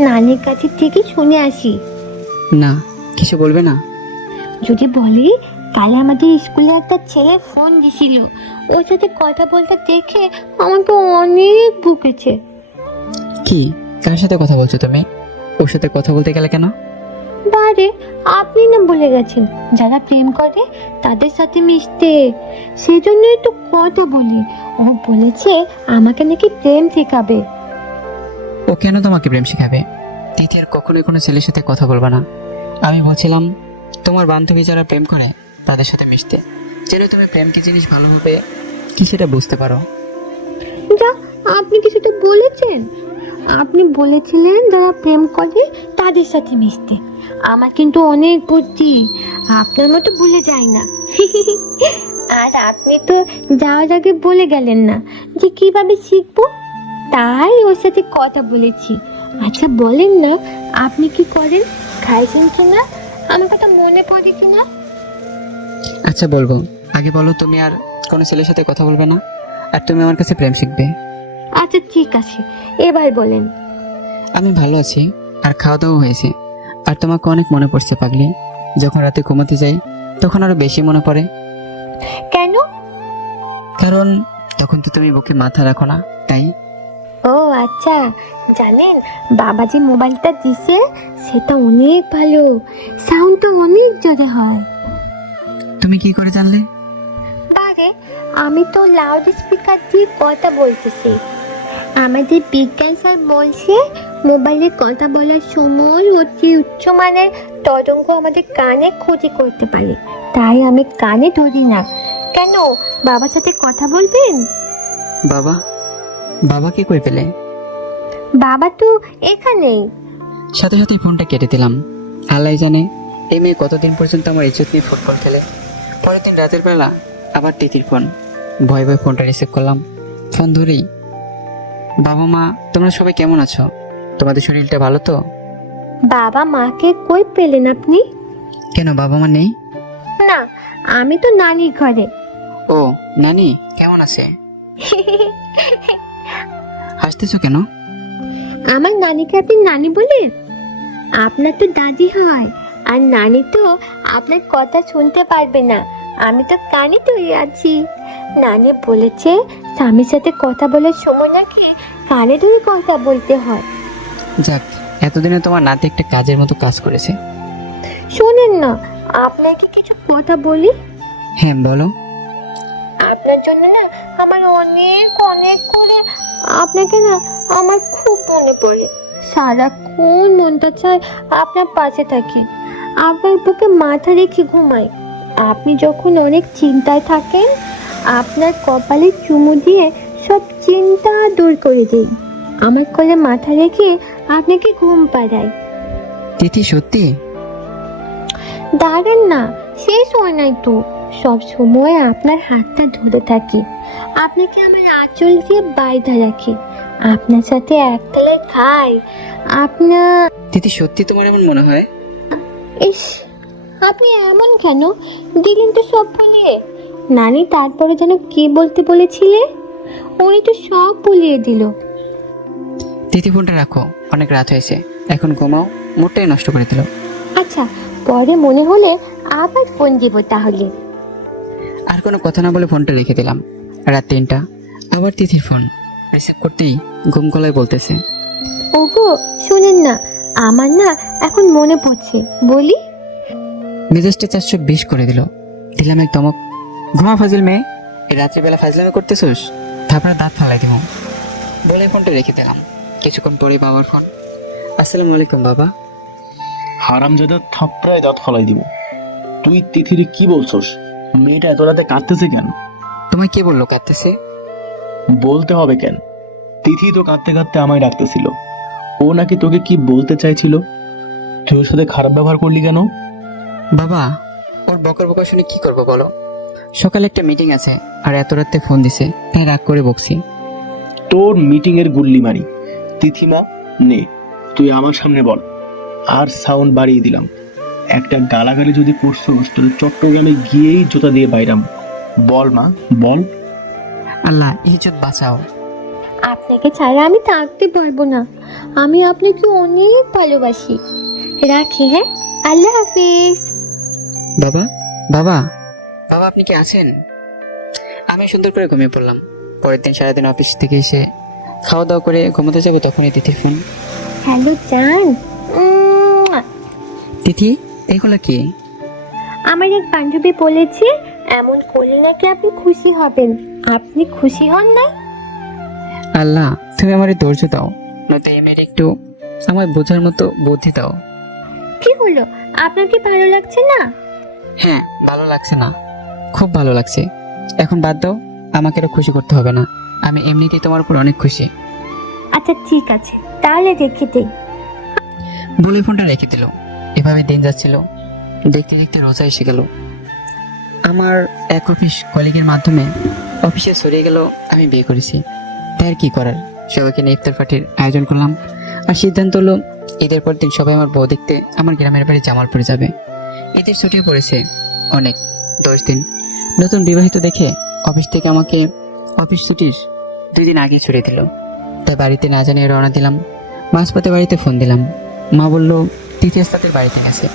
নানির কাছে থেকে শুনে আসি। না, কিছু বলবে না? যদি বলি, কাল আমাদের স্কুলে একটা ছেলে ফোন দিছিল, ওর সাথে কথা বলতে দেখে আমাকে অনেক বকেছে। কি, কার সাথে কথা বলছো তুমি? ওর সাথে কথা বলতে গেলে কেন? বারে, আপনি না বলে গেছেন যারা প্রেম করে তাদের সাথে মিশতে, সেই জন্যই তো কথা বলি। ও বলেছে আমাকে নাকি প্রেম শেখাবে। ও কেন তোমাকে প্রেম শেখাবে? তিথি আর কখনোই কোনো ছেলের সাথে কথা বলবে না। আমি বলছিলাম তোমার বান্ধবী যারা প্রেম করে তাদের সাথে মিশতে, যেন তুমি প্রেম কি জিনিস ভালোভাবে কি সেটা বুঝতে পারো। যা, আপনি কিছু তো বলেছেন। আপনি বলেছিলেন যারা প্রেম করে তাদের সাথে মিশতে। আমার কিন্তু অনেক বুদ্ধি, আপনার মতো ভুলে যায় না। আর আপনি তো যাওয়ার আগে বলে গেলেন না যে কিভাবে শিখবো, তাই ওর সাথে কথা বলেছি। আচ্ছা বলেন না, আপনি কি করেন, খাইছেন কিনা, আমার কথা মনে পড়ে কিনা? আচ্ছা বলবো, আগে বলো তুমি আর কোনো ছেলের সাথে কথা বলবে না, আর তুমি আমার কাছে প্রেম শিখবে। আচ্ছা ঠিক আছে, এবার বলেন। আমি ভালো আছি, আর খাওয়া দাওয়া হয়েছে। আর তোমাকে অনেক মনে পড়ছে পাগলি। যখন রাতে ঘুমাতে যাই তখন আরো বেশি মনে পড়ে। কেন? কারণ তখন তো তুমি বুকে মাথা রাখো না, তাই। ও আচ্ছা, জানেন বাবা যে মোবাইলটা দিছে সেটা অনেক ভালো, সাউন্ডটা অনেক জোরে হয়। তুমি কি করে জানলে? বারে, আমি তো লাউড স্পিকার দিয়ে কথা বলতেছি। আমাদের বিজ্ঞান স্যার বলছে মোবাইলে কথা বলার সময় অতি উচ্চমানের তরঙ্গ আমাদের কানে ক্ষতি করতে পারে, তাই আমি কানে ধরি না। কেন, বাবার সাথে কথা বলবেন? বাবা? বাবাকে কই পেলে? বাবা তো এখানেই। সাথে সাথে ফোনটা কেটে দিলাম। আল্লাহ জানে এই মেয়ে কতদিন পর্যন্ত আমার ইজ্জত নিয়ে ফুটবল খেলে। পরের দিন রাতের বেলা আবার তিথির ফোন। ভয় ভয় ফোনটা রিসিভ করলাম। ফোন ধরেই, বাবা মা তোমরা সবাই কেমন আছো? তোমাদের শরীরটা ভালো তো? বাবা মাকে কই পেলেন আপনি? কেন, বাবা মা নেই? না, আমি তো নানির ঘরে। ও, নানি কেমন আছে? হাসতেছো কেন? আমার নানিকে আপনি নানি বলেন? আপনার তো দাদি হয়, আর নানি তো আপনার কথা শুনতে পারবে না। আমি তো কানে ধরে আছি। নানি বলেছে স্বামীর সাথে কথা বলার সময় নাকি কানে ধরে কথা বলতে হয়। যাক, এতদিনে তোমার নাতি একটা কাজের মতো কাজ করেছে। শোনেন না, আপনাকে কিছু কথা বলি। হ্যাঁ বলো। আপনার জন্য না আমার অনেক অনেক করে আপনাকে না আমার খুব মনে পড়ে। সারাক্ষণ মনটা চায় আপনার পাশে থাকি, আপনার বুকে মাথা রেখে ঘুমাই। আপনি যখন অনেক চিন্তায় থাকেন, আপনার কপালে চুমু দিয়ে সব চিন্তা দূর করে দিই। আমার কোলে মাথা রেখে আপনাকে ঘুম পাড়াই। তিথি সত্যি? দাঁড়ান না, শেষ হয় নাই তো। সব সময় আপনার হাতটা ধরে থাকি, আপনাকে আমার আঁচল দিয়ে বাইধা রাখি, আপনার সাথে একতলায় খাই। আপনার তিথি সত্যি তোমার এমন মনে হয়? ইস, আপনি এমন কেন দিলেন তো সব বলে? নানি তারপরে যেন কি বলতে বলেছিলে? উনি তো সব বলিয়ে দিল। তিথি ফোনটা রাখো, অনেক রাত হয়েছে, এখন ঘুমাও, মুডটাই নষ্ট করে দিল। আচ্ছা, পরে মনে হলে আবার ফোন দিব তাহলে। আর কোনো কথা না বলে ফোনটা রেখে দিলাম। রাত 3টা, আবার তিথির ফোন। রিসিভ করতেই ঘুম গলায় বলতেছে, ওগো শুনেন না, আমার না এখন মনে পড়ছে, বলি। মেজাজটা 420 করে দিলাম এক ধমক। ঘুমা ফাজিল মেয়ে, এই রাত্রিবেলা ফাজলামি করতেছোস, তারপরে দাঁত ফালাই দিব বলে ফোনটা রেখে দিলাম। কিছুক্ষণ পরে বাবার ফোন। আসসালামু আলাইকুম বাবা। হারামজাদা থাপড়ায় দাঁত ফলাই দিব। তুই তিথিরে কি বলছস? মেয়েটা এত রাতে কাঁদতেছে কেন? তোমায় কে বললো কাঁদতেছে? বলতে হবে কেন? তিথি তো কাঁদতে কাঁদতে আমায় ডাকতেছিল। ও নাকি তোকে কি বলতে চাইছিল। তুই ওর সাথে খারাপ ব্যবহার করলি কেন? বাবা, ওর বকর বকর শুনে কি করবো বলো? সকালে একটা মিটিং আছে আর এত রাতে ফোন দিছে, তাই রাগ করে বকছি। তোর মিটিং এর গুল্লি মারি। তিথিমা নে, তুই আমার সামনে বল। আর সাউন্ড বাড়িয়ে দিলাম। একটা গালাগালি যদি করছোস তোর চট্টগ্রামে গিয়েই জুতা দিয়ে বাইরাম। বল মা, বল। আল্লাহ ইজ্জত বাঁচাও। আপনাকে ছাড়া আমি থাকতে পারবো না। আমি আপনাকে অনেক ভালোবাসি। রাখি, হ্যাঁ, আল্লাহ হাফিজ। বাবা বাবা বাবা, আপনি কি আছেন? আমি সুন্দর করে ঘুমিয়ে পড়লাম। পরের দিন সারাদিন অফিস থেকে এসে খাওয়া দাওয়া করে ঘুমোতে যাবো, তখনই তিথির ফোন। হ্যালো জান। তিথি, এগুলো কি? আমার এক বান্ধবী বলেছে এমন করলে নাকি আপনি খুশি হবেন। আপনি খুশি হন না? আল্লাহ তুমি আমার ধৈর্য দাও, নয়তো এই মেয়ের একটু আমার বোঝার মতো বুদ্ধি দাও। কি হলো, আপনার কি ভালো লাগছে না? হ্যাঁ, ভালো লাগছে না, খুব ভালো লাগছে। এখন বাদ দাও, আমাকে আর খুশি করতে হবে না। আমি এমনিতেই তোমার উপর অনেক খুশি। আচ্ছা ঠিক আছে, তাহলে রেখে দেই। বলে ফোনটা রেখে দিল। এভাবে দিন যাচ্ছিল। দেখতে দেখতে রোজা এসে গেল। আমার এক অফিস কলিগের মাধ্যমে অফিসে সরিয়ে গেল আমি বিয়ে করেছি। তাই আর কি করার, সবাইকে নিয়ে ইফতার পার্টির আয়োজন করলাম। আর সিদ্ধান্ত হলো ঈদের পর দিন সবাই আমার বউ দেখতে আমার গ্রামের বাড়ি জামালপুরে যাবে। ঈদের ছুটিও পড়েছে অনেক, 10 দিন। নতুন বিবাহিত দেখে অফিস থেকে আমাকে অফিস ছুটির 2 দিন আগে ছুড়ে দিল। তাই বাড়িতে না জানিয়ে রওনা দিলাম। মাঝপথে বাড়িতে ফোন দিলাম। মা বলল তিথি তাদের বাড়িতে গেছে।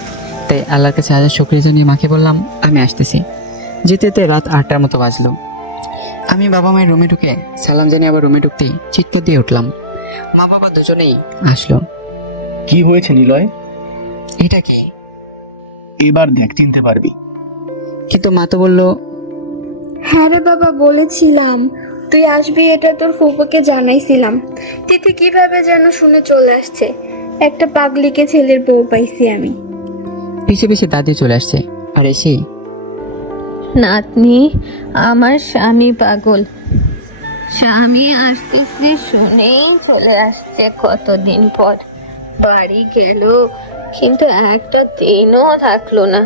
তাই আল্লাহর কাছে হাজার শুকরিয়া জানিয়ে মাকে বললাম আমি আসতেছি। যেতে যেতে রাত 8টার মতো বাজলো। আমি বাবা মায়ের রুমে ঢুকে সালাম জানিয়ে আবার রুমে ঢুকতেই চিৎকার দিয়ে উঠলাম। মা বাবা দুজনেই আসলো। কি হয়েছে নিলয়? এটা কি? এবার দেখ, চিনতে পারবি। কিন্তু মা তো বললো। হ্যাঁ রে বাবা, বলেছিলাম তুই আসবি, এটা তোর ফুপুকে জানাইছিলাম। তিথি কিভাবে যেন শুনে চলে আসছে। একটা পাগলিকে ছেলের বউ পাইছি আমি। পিছে পিছে দাদি চলে আসছে। আর এসেই নাতনি, আমার স্বামী পাগল। স্বামী আসতেছে শুনেই চলে আসছে কতদিন পর। বাড়ি গেল কিন্তু একটা দিনও থাকলো না,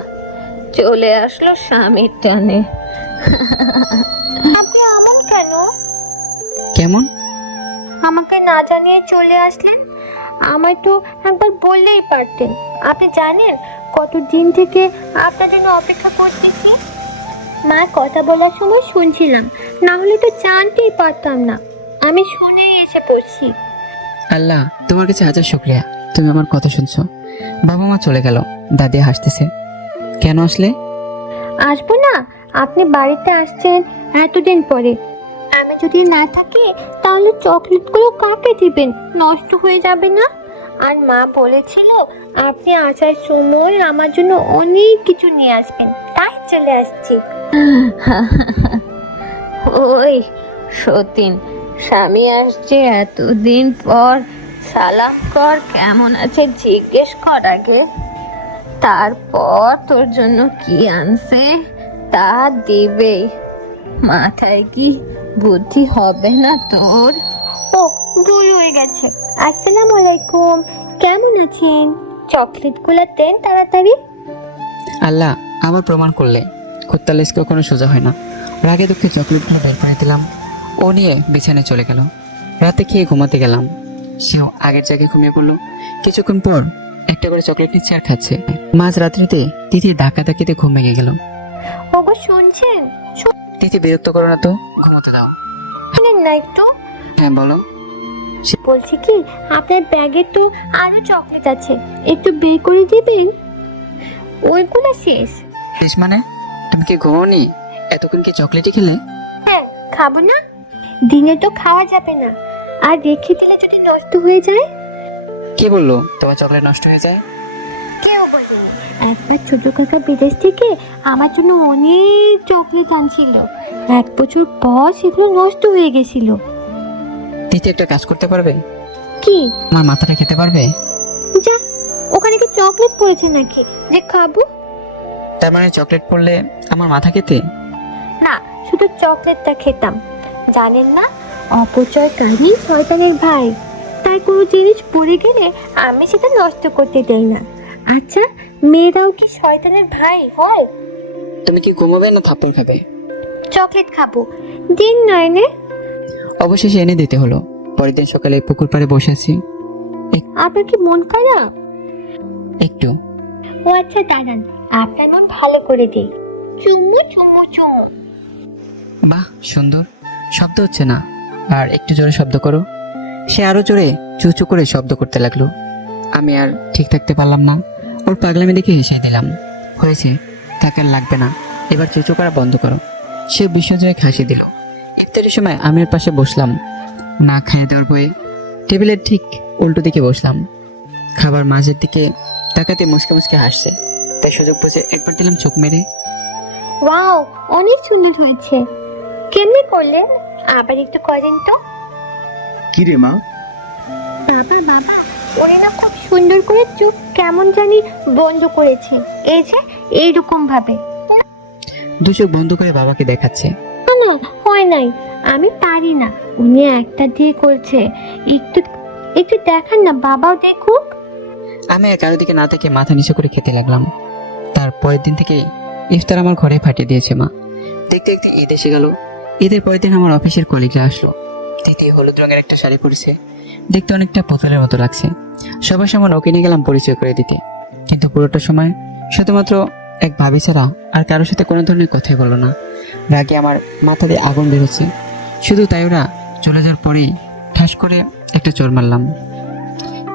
চলে আসলো স্বামীর টানে। আপনি এমন কেন? কেমন? আমাকে না জানিয়ে চলে আসলেন। আমায় তো একবার বললেই পারতেন। আপনি জানেন কতদিন থেকে আপনার জন্য অপেক্ষা করতেছি। মা কথা বলার সময় শুনছিলাম, না হলে তো জানতেই পারতাম না। আমি শুনেই এসে পড়ছি। আল্লাহ তোমার কাছে হাজার শুকরিয়া, তুমি আমার কথা শুনছো। বাবা মা চলে গেল। দাদি হাসতেছে। কেন আসলে? আসবো না, আপনি বাড়িতে আসছেন এতদিন পরে। আমি যদি না থাকি তাহলে চকলেটগুলো কাকে দিবেন? নষ্ট হয়ে যাবে না? আর মা বলেছিল আপনি আসার সময় আমার জন্য অনেক কিছু নিয়ে আসবেন, তাই চলে আসছি। ওই সতীন, স্বামী আসছে এতদিন পর, সালাম কর, কেমন আছে জিজ্ঞেস কর আগে, তারপর তোর জন্য কি আনছে তা দিবে। মাথায় কি বুদ্ধি হবে না তোর? ও ভুল হয়ে গেছে। আসসালামু আলাইকুম, কেমন আছেন? চকলেটগুলো দেন তাড়াতাড়ি। আল্লাহ আমার প্রমাণ করলে কুত্তা লেজ কখনো সোজা হয় না। রাগে দুঃখে চকলেটগুলো বের করে দিলাম। ও নিয়ে বিছানায় চলে গেল। রাতে খেয়ে ঘুমাতে গেলাম। সেও আগের জায়গায় ঘুমিয়ে পড়লো। কিছুক্ষণ পর একটা করে চকলেট নিচ্ছে আর খাচ্ছে। মাঝ রাত্রিতে তিথি ধাক্কা ধাক্কিতে ঘুম ভেঙে গেল। ওগো শুনছেন? তিথি বিরক্ত করো না তো, ঘুমোতে দাও। শুনেন না একটু, হ্যাঁ বলো। বলছি কি আপনার ব্যাগে তো আরো চকলেট আছে, একটু বের করে দিবেন? ওইগুলো শেষ। শেষ মানে? তুমি কি ঘুমোনি? এতক্ষণ কি চকলেটই খেলে? হ্যাঁ, খাবো না? দিনে তো খাওয়া যাবে না, আর রেখে দিলে যদি নষ্ট হয়ে যায়। কে বললো তোমার চকলেট নষ্ট হয়ে যায়? কেউ বলেনি। একবার ছোট কাকা বিদেশ থেকে আমার জন্য অনেক চকলেট আনছিল, 1 বছর পর সেগুলো নষ্ট হয়ে গেছিল। তিথি একটা কাজ করতে পারবে? কি? আমার মাথাটা খেতে পারবে? যা, ওখানে কি চকলেট পড়েছে নাকি যে খাবো? তার মানে চকলেট পড়লে আমার মাথা খেতে? না, শুধু চকলেটটা খেতাম। জানেন না, অপচয়কারী শয়তানের ভাই। তাই কোনো জিনিস পড়ে গেলে আমি সেটা নষ্ট করতে দেই না। আচ্ছা, মেয়েরাও কি শয়তানের ভাই হয়? তুমি কি ঘুমাবে না থাপ্পড় খাবে? চকলেট খাবো, দিন না এনে। অবশেষে এনে দিতে হলো। পরের দিন সকালে পুকুর পাড়ে বসে আছি। আপনার কি মন খারাপ? একটু। ও আচ্ছা, দাঁড়ান, আপনার মন ভালো করে দিই। চুমু চুমু চুমু। বাহ, সুন্দর। শব্দ হচ্ছে না, আর একটু জোরে শব্দ করো। সে আরো জোরে চুচু করে শব্দ করতে লাগলো। আমি আর ঠিক থাকতে পারলাম না, ওর পাগলামি দেখে হেসে দিলাম। হয়েছে, থাকার লাগবে না, এবার চুচু করা বন্ধ করো। সে বিশ্বজয় হাসি দিল। ইফতারের সময় আমি ওর পাশে বসলাম, না খাইয়ে দেওয়ার বয়ে টেবিলের ঠিক উল্টো দিকে বসলাম। খাবার মাঝের দিকে তাকাতে মুসকে মুসকে হাসছে, তাই সুযোগ বুঝে একবার দিলাম চোখ মেরে। ওয়াও, অনেক সুন্দর হয়েছে। কেমনে করলেন? আবার একটু করেন তো। কি রে মা? বাবা, ওরে না খুব সুন্দর করে চোখ কেমন জানি বন্ধ করেছে, এই যে এইরকম ভাবে। দু চোখ বন্ধ করে বাবাকে দেখাচ্ছে। না না, হয় নাই, আমি পারি না, উনি একটা দিয়ে করছে। একটু একটু দেখান না, বাবাও দেখুক। আমি আর কারো দিকে না থেকে মাথা নিচু করে খেতে লাগলাম। তার পরের দিন থেকে ইফতার আমার ঘরে ফাটিয়ে দিয়েছে মা। দেখতে দেখতে ঈদ এসে গেল। ঈদের পরের দিন আমার অফিসের কলিগরা আসলো। তিথি হলুদ রঙের একটা শাড়ি পরেছে, দেখতে অনেকটা পুতুলের মতো লাগছে। সবার সামনে ওকে নিয়ে গেলাম পরিচয় করে দিতে, কিন্তু পুরোটা সময় শুধুমাত্র এক ভাবি ছাড়া আর কারোর সাথে কোনো ধরনের কথাই বললো না। রাগে আমার মাথা দিয়ে আগুন বেরোচ্ছে। শুধু তাই ওরা চলে যাওয়ার পরেই ঠাস করে একটা চোর মারলাম।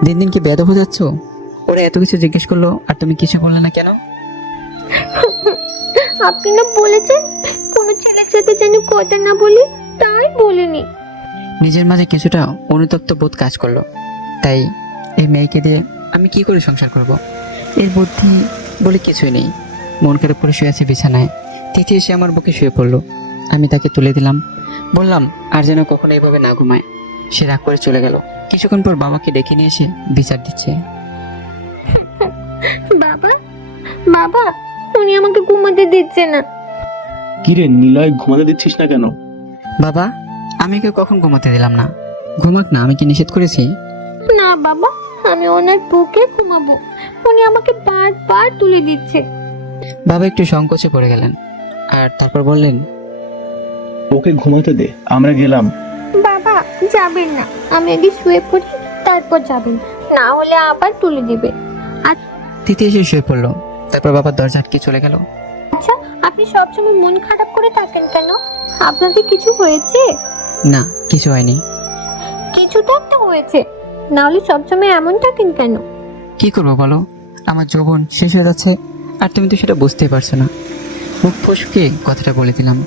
দিন দিন কি বেয়াদব হয়ে যাচ্ছ? ওরা এত কিছু জিজ্ঞেস করলো আর তুমি কিছু বললে না কেন? আপনি না বলেছেন কোনো ছেলের সাথে যেন কথা না বলি, তাই বলিনি। নিজের মাঝে কিছুটা অনুতপ্ত বোধ কাজ করলো। তাই এই মেয়েকে দিয়ে আমি কি করে সংসার করব? এর বুদ্ধি বলে কিছুই নেই। মন খারাপ করে শুয়ে আছে বিছানায়। তিথি এসে আমার বুকে শুয়ে পড়লো। আমি তাকে তুলে দিলাম, বললাম আর যেন কখনো এভাবে না ঘুমায়। সে রাগ করে চলে গেল। কিছুক্ষণ পর বাবাকে ডেকে নিয়ে এসে বিচার দিচ্ছে। বাবা, বাবা, উনি আমাকে ঘুমাতে দিচ্ছে না। কি রে নিলয়, ঘুমাতে দিচ্ছিস না কেন? বাবা, আমি ওকে কখন ঘুমাতে দিলাম না। ঘুমাক না, আমি কি নিষেধ করেছি? না বাবা, আমি ওনার বুকে ঘুমাবো, উনি আমাকে বারবার তুলে দিচ্ছে। বাবা একটু সংকোচে পড়ে গেলেন, আর তারপর বললেন, ওকে ঘুমাতে দে, আমরা গেলাম। বাবা, যাবেন না, আমি আগে শুয়ে পড়ি, তারপর যাবেন, না হলে আবার তুলে দিবে। তিথি এসে শুয়ে পড়লো। তারপর বাবা দরজা আটকে চলে গেল। আচ্ছা, আপনি সবসময় মন খারাপ করে থাকেন কেন? আপনাদের কিছু হয়েছে? না, কিছু হয়নি। কিছু তো একটা হয়েছে, না হলে সবসময় এমন থাকেন কেন? কি করবো বলো, আমার যৌবন শেষ হয়ে যাচ্ছে, আর তুমি তো সেটা বুঝতেই পারছো না। মুখ ফসকে কথাটা বলে দিলাম।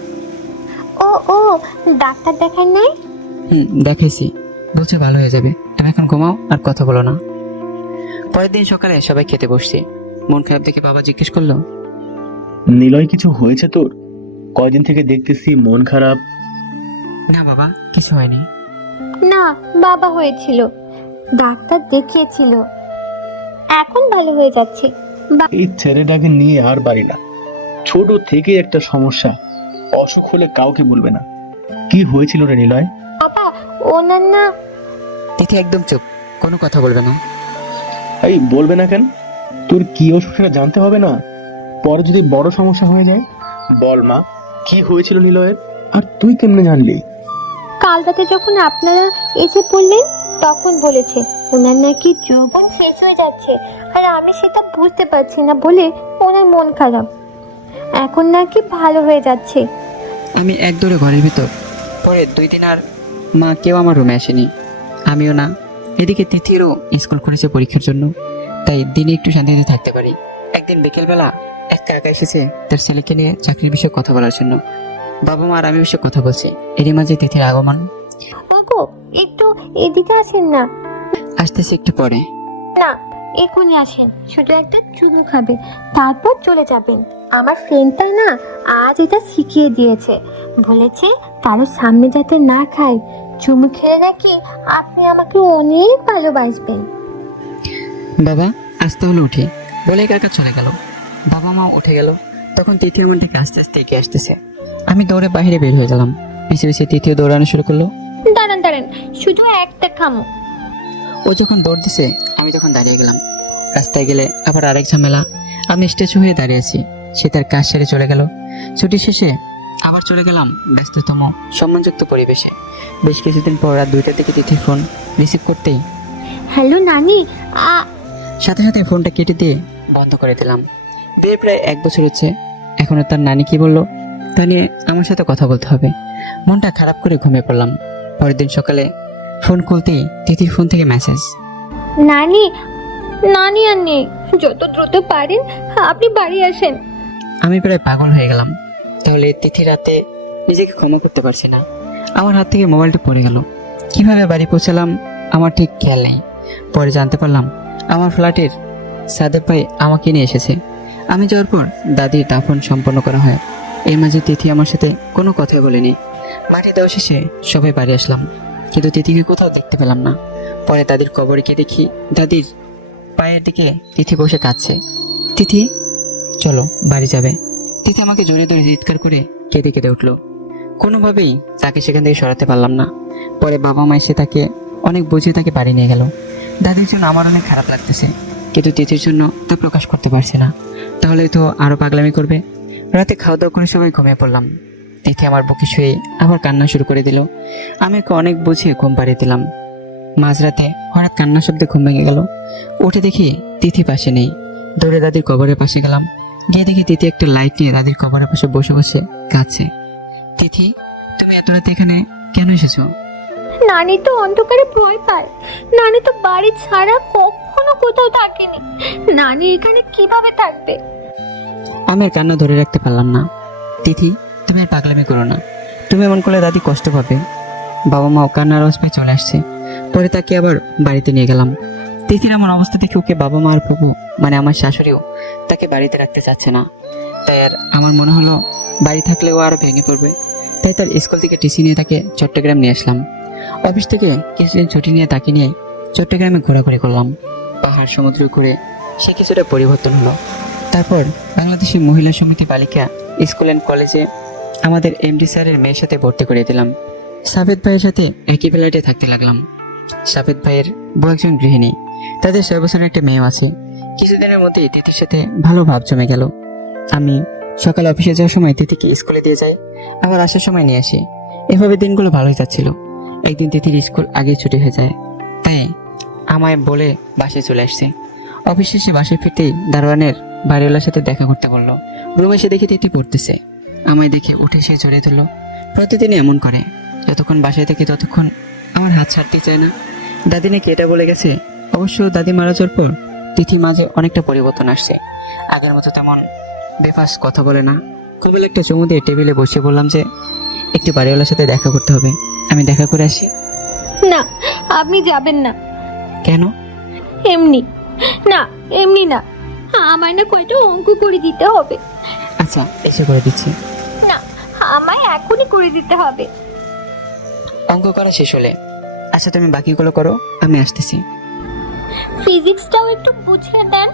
ও ও, ডাক্তার দেখান নাই? দেখাইছি, বলছে ভালো হয়ে যাবে। তুমি এখন ঘুমাও আর কথা বলো না। পরের দিন সকালে সবাই খেতে বসছি। মন খারাপ দেখে বাবা জিজ্ঞেস করলো, নিলয়, কিছু হয়েছে তোর? কয়দিন থেকে দেখতেছি মন খারাপ। না বাবা, কিছু হয়নি। না বাবা, হয়েছিল, ডাক্তার দেখিয়েছিল, এখন ভালো হয়ে যাচ্ছে। এই ছেলেটাকে নিয়ে আর পারি না। ছোট থেকে একটা সমস্যা, অসুখ হলে কাউকে বলবে না। কি হয়েছিল রে নিলয়? বাবা, ওনার না। তিথি একদম চুপ, কোনো কথা বলবে না। এই বলবে না কেন? তোর কি অসুখ সেটা জানতে হবে না? পরে যদি বড় সমস্যা হয়ে যায়। বল মা, কি হয়েছিল নিলয়ের? আর তুই কেমনে জানলি? কাল রাতে যখন আপনারা এসে পড়লেন তখন বলেছে ওনার নাকি যৌবন শেষ হয়ে যাচ্ছে, আর আমি সেটা বুঝতে পারছি না বলে ওনার মন খারাপ। এখন নাকি ভালো হয়ে যাচ্ছে। আমি এক দৌড়ে ঘরের ভিতর। পরে 2 দিন আর মা কেউ আমার রুমে আসেনি, আমিও না। এদিকে তিথিরও স্কুল করেছে পরীক্ষার জন্য, তাই দিনে একটু শান্তিতে থাকতে পারি। একদিন বিকেলবেলা এক কাকা এসেছে তার ছেলেকে নিয়ে চাকরির বিষয়ে কথা বলার জন্য। বাবা মা আর আমি বিষয়ে কথা বলছি, এরই মাঝে তিথির আগমন। ওগো, একটু এদিকে আসেন না। আসতেছি একটু পরে। না, এখনই আসেন, শুধু একটা চুমু খাবেন, তারপর চলে যাবেন। আমার ফ্রেন্ডটা না আজ এটা শিখিয়ে দিয়েছে, বলেছে কারোর সামনে যাতে না খাই, চুমু খেলে নাকি আপনি আমাকে অনেক ভালোবাসবেন। বাবা আসতে হলো, উঠি বলে কাকা চলে গেল। বাবা মা উঠে গেল, তখন তিথি আমার দিকে আস্তে আস্তে এগিয়ে আসতেছে। আমি দৌড়ে বাইরে বের হয়ে গেলাম, পিছে পিছে তিথিও দৌড়ানো শুরু করলো। দাঁড়ান দাঁড়ান, শুধু একটা খামো। ও যখন দৌড় দিছে আমি তখন দাঁড়িয়ে গেলাম। রাস্তায় গেলে আবার আরেক ঝামেলা। আমি স্ট্যাচু হয়ে দাঁড়িয়ে আছি, সে তার কাজ সেরে চলে গেল। ছুটি শেষে আবার চলে গেলাম ব্যস্ততম সম্মানযুক্ত পরিবেশে। বেশ কিছুদিন পর রাত 2টার দিকে তিথির ফোন রিসিভ করতেই হ্যালো নানি, সাথে সাথে ফোনটা কেটে দিয়ে বন্ধ করে দিলাম। বিয়ে প্রায় 1 বছর হচ্ছে, এখনো তার নানি কি বললো তা নিয়ে আমার সাথে কথা বলতে হবে। মনটা খারাপ করে ঘুমিয়ে পড়লাম। পরের দিন সকালে ফোন খুলতেই তিথির ফোন থেকে মেসেজ। নানি, নানি আর নেই, যত দ্রুত পারেন আপনি বাড়ি আসেন। আমি প্রায় পাগল হয়ে গেলাম। তাহলে তিথি রাতে নিজেকে ক্ষমা করতে পারছি না। আমার হাত থেকে মোবাইলটা পড়ে গেল। কিভাবে বাড়ি পৌঁছালাম আমার ঠিক খেয়াল নেই। পরে জানতে পারলাম আমার ফ্ল্যাটের সাদেব ভাই আমাকে নিয়ে এসেছে। আমি যাওয়ার পর দাদির দাফন সম্পন্ন করা হয়। এই মাঝে তিথি আমার সাথে কোনো কথাই বলেনি। মাটি দেওয়া শেষে সবাই বাড়ি আসলাম, কিন্তু তিথিকে কোথাও দেখতে পেলাম না। পরে দাদির কবরে গিয়ে দেখি দাদির পায়ের দিকে তিথি বসে কাঁদছে। তিথি চলো বাড়ি যাবে। তিথি আমাকে জোরে ধরে চিৎকার করে কেঁদে কেঁদে উঠলো। কোনোভাবেই তাকে সেখান থেকে সরাতে পারলাম না। পরে বাবা মা এসে তাকে অনেক বুঝিয়ে তাকে বাড়ি নিয়ে গেল। দাদির জন্য আমার অনেক খারাপ লাগতেছে, কিন্তু তিথির জন্য তা প্রকাশ করতে পারছি না, তাহলে তো আরো পাগলামি করবে। রাতে খাওয়া দাওয়া করে সবাই ঘুমিয়ে পড়লাম। তিথি আমার বুকে শুয়ে আবার কান্না শুরু করে দিল। আমি ওকে অনেক বুঝিয়ে ঘুম পাড়িয়ে দিলাম। মাঝরাতে হঠাৎ কান্নার শব্দে ঘুম ভেঙে গেল। উঠে দেখি তিথি পাশে নেই। দৌড়ে দাদির কবরের পাশে গেলাম। গিয়ে দেখি তিথি একটা লাইট নিয়ে দাদির কবরের পাশে বসে বসে কাঁদছে। তিথি, তুমি এত রাতে এখানে কেন এসেছো? নানি তো অন্ধকারে ভয় পায়, নানি তো বাড়ি ছাড়া কখনো কোথাও থাকেনি, নানি এখানে কিভাবে থাকবে? আমি আর কান্না ধরে রাখতে পারলাম না। তিথি, তুমি আর পাগলামি করো না, তুমি এমন করলে দাদি কষ্ট পাবে। বাবা মাও কান্নার অবস্থায় চলে আসছে। পরে তাকে আবার বাড়িতে নিয়ে গেলাম। তিথির আমার অবস্থা দেখে ওকে বাবা মা আর ফুপু মানে আমার শাশুড়িও তাকে বাড়িতে রাখতে চাচ্ছে না। তাই আর আমার মনে হলো বাড়ি থাকলে ও আরো ভেঙে পড়বে। তাই তার স্কুল থেকে টিসি নিয়ে তাকে চট্টগ্রাম নিয়ে আসলাম। অফিস থেকে কিছুদিন ছুটি নিয়ে তাকে নিয়ে চট্টগ্রামে ঘোরাঘুরি করলাম। পাহাড় সমুদ্র ঘুরে সে কিছুটা পরিবর্তন হলো। তারপর বাংলাদেশের মহিলা সমিতি বালিকা স্কুল অ্যান্ড কলেজে আমাদের এমডি স্যারের মেয়ের সাথে ভর্তি করে দিলাম। সাবেদ ভাইয়ের সাথে একই ফ্ল্যাটে থাকতে লাগলাম। সাবেদ ভাইয়ের বউ একজন গৃহিণী, তাদের 6 বছরের একটা মেয়েও আছে। কিছুদিনের মধ্যেই তিথির সাথে ভালো ভাব জমে গেল। আমি সকাল অফিসে যাওয়ার সময় তিথিকে স্কুলে দিয়ে যাই, আবার আসার সময় নিয়ে আসি। এভাবে দিনগুলো ভালোই যাচ্ছিল। একদিন তিথির স্কুল আগে ছুটি হয়ে যায়, তাই আমায় বলে বাসায় চলে আসছে। অফিস শেষে বাসায় ফিরতেই দারোয়ানের বাড়িওয়ালার সাথে দেখা করতে বললো। রুমে এসে দেখি তিথি পড়তেছে। আমায় দেখে উঠে এসে জড়িয়ে ধরলো। প্রতিদিনই এমন করে, যতক্ষণ বাসায় থেকে ততক্ষণ আমার হাত ছাড়তেই চায় না। দাদি নাকি এটা বলে গেছে। অবশ্য দাদি মারা যাওয়ার পর তিথি মাঝে অনেকটা পরিবর্তন আসছে। আগের মতো তেমন বেফাস কথা বলে না। কবেল একটা চুমু দিয়ে টেবিলে বসে বললাম যে একটি বাড়িওয়ালার সাথে দেখা করতে হবে, আমি দেখা করে আসি। না, আপনি যাবেন না। কেন? এমনি না, এমনি না, আমায় না কয়টা অঙ্ক করে দিতে হবে। আচ্ছা, এসে করে দিচ্ছি। না, আমায় এখনই করে দিতে হবে। অঙ্ক করা শেষ হলে আচ্ছা তুমি বাকিগুলো করো, আমি আসতেছি। ফিজিক্সটাও একটু বুঝিয়ে দেন।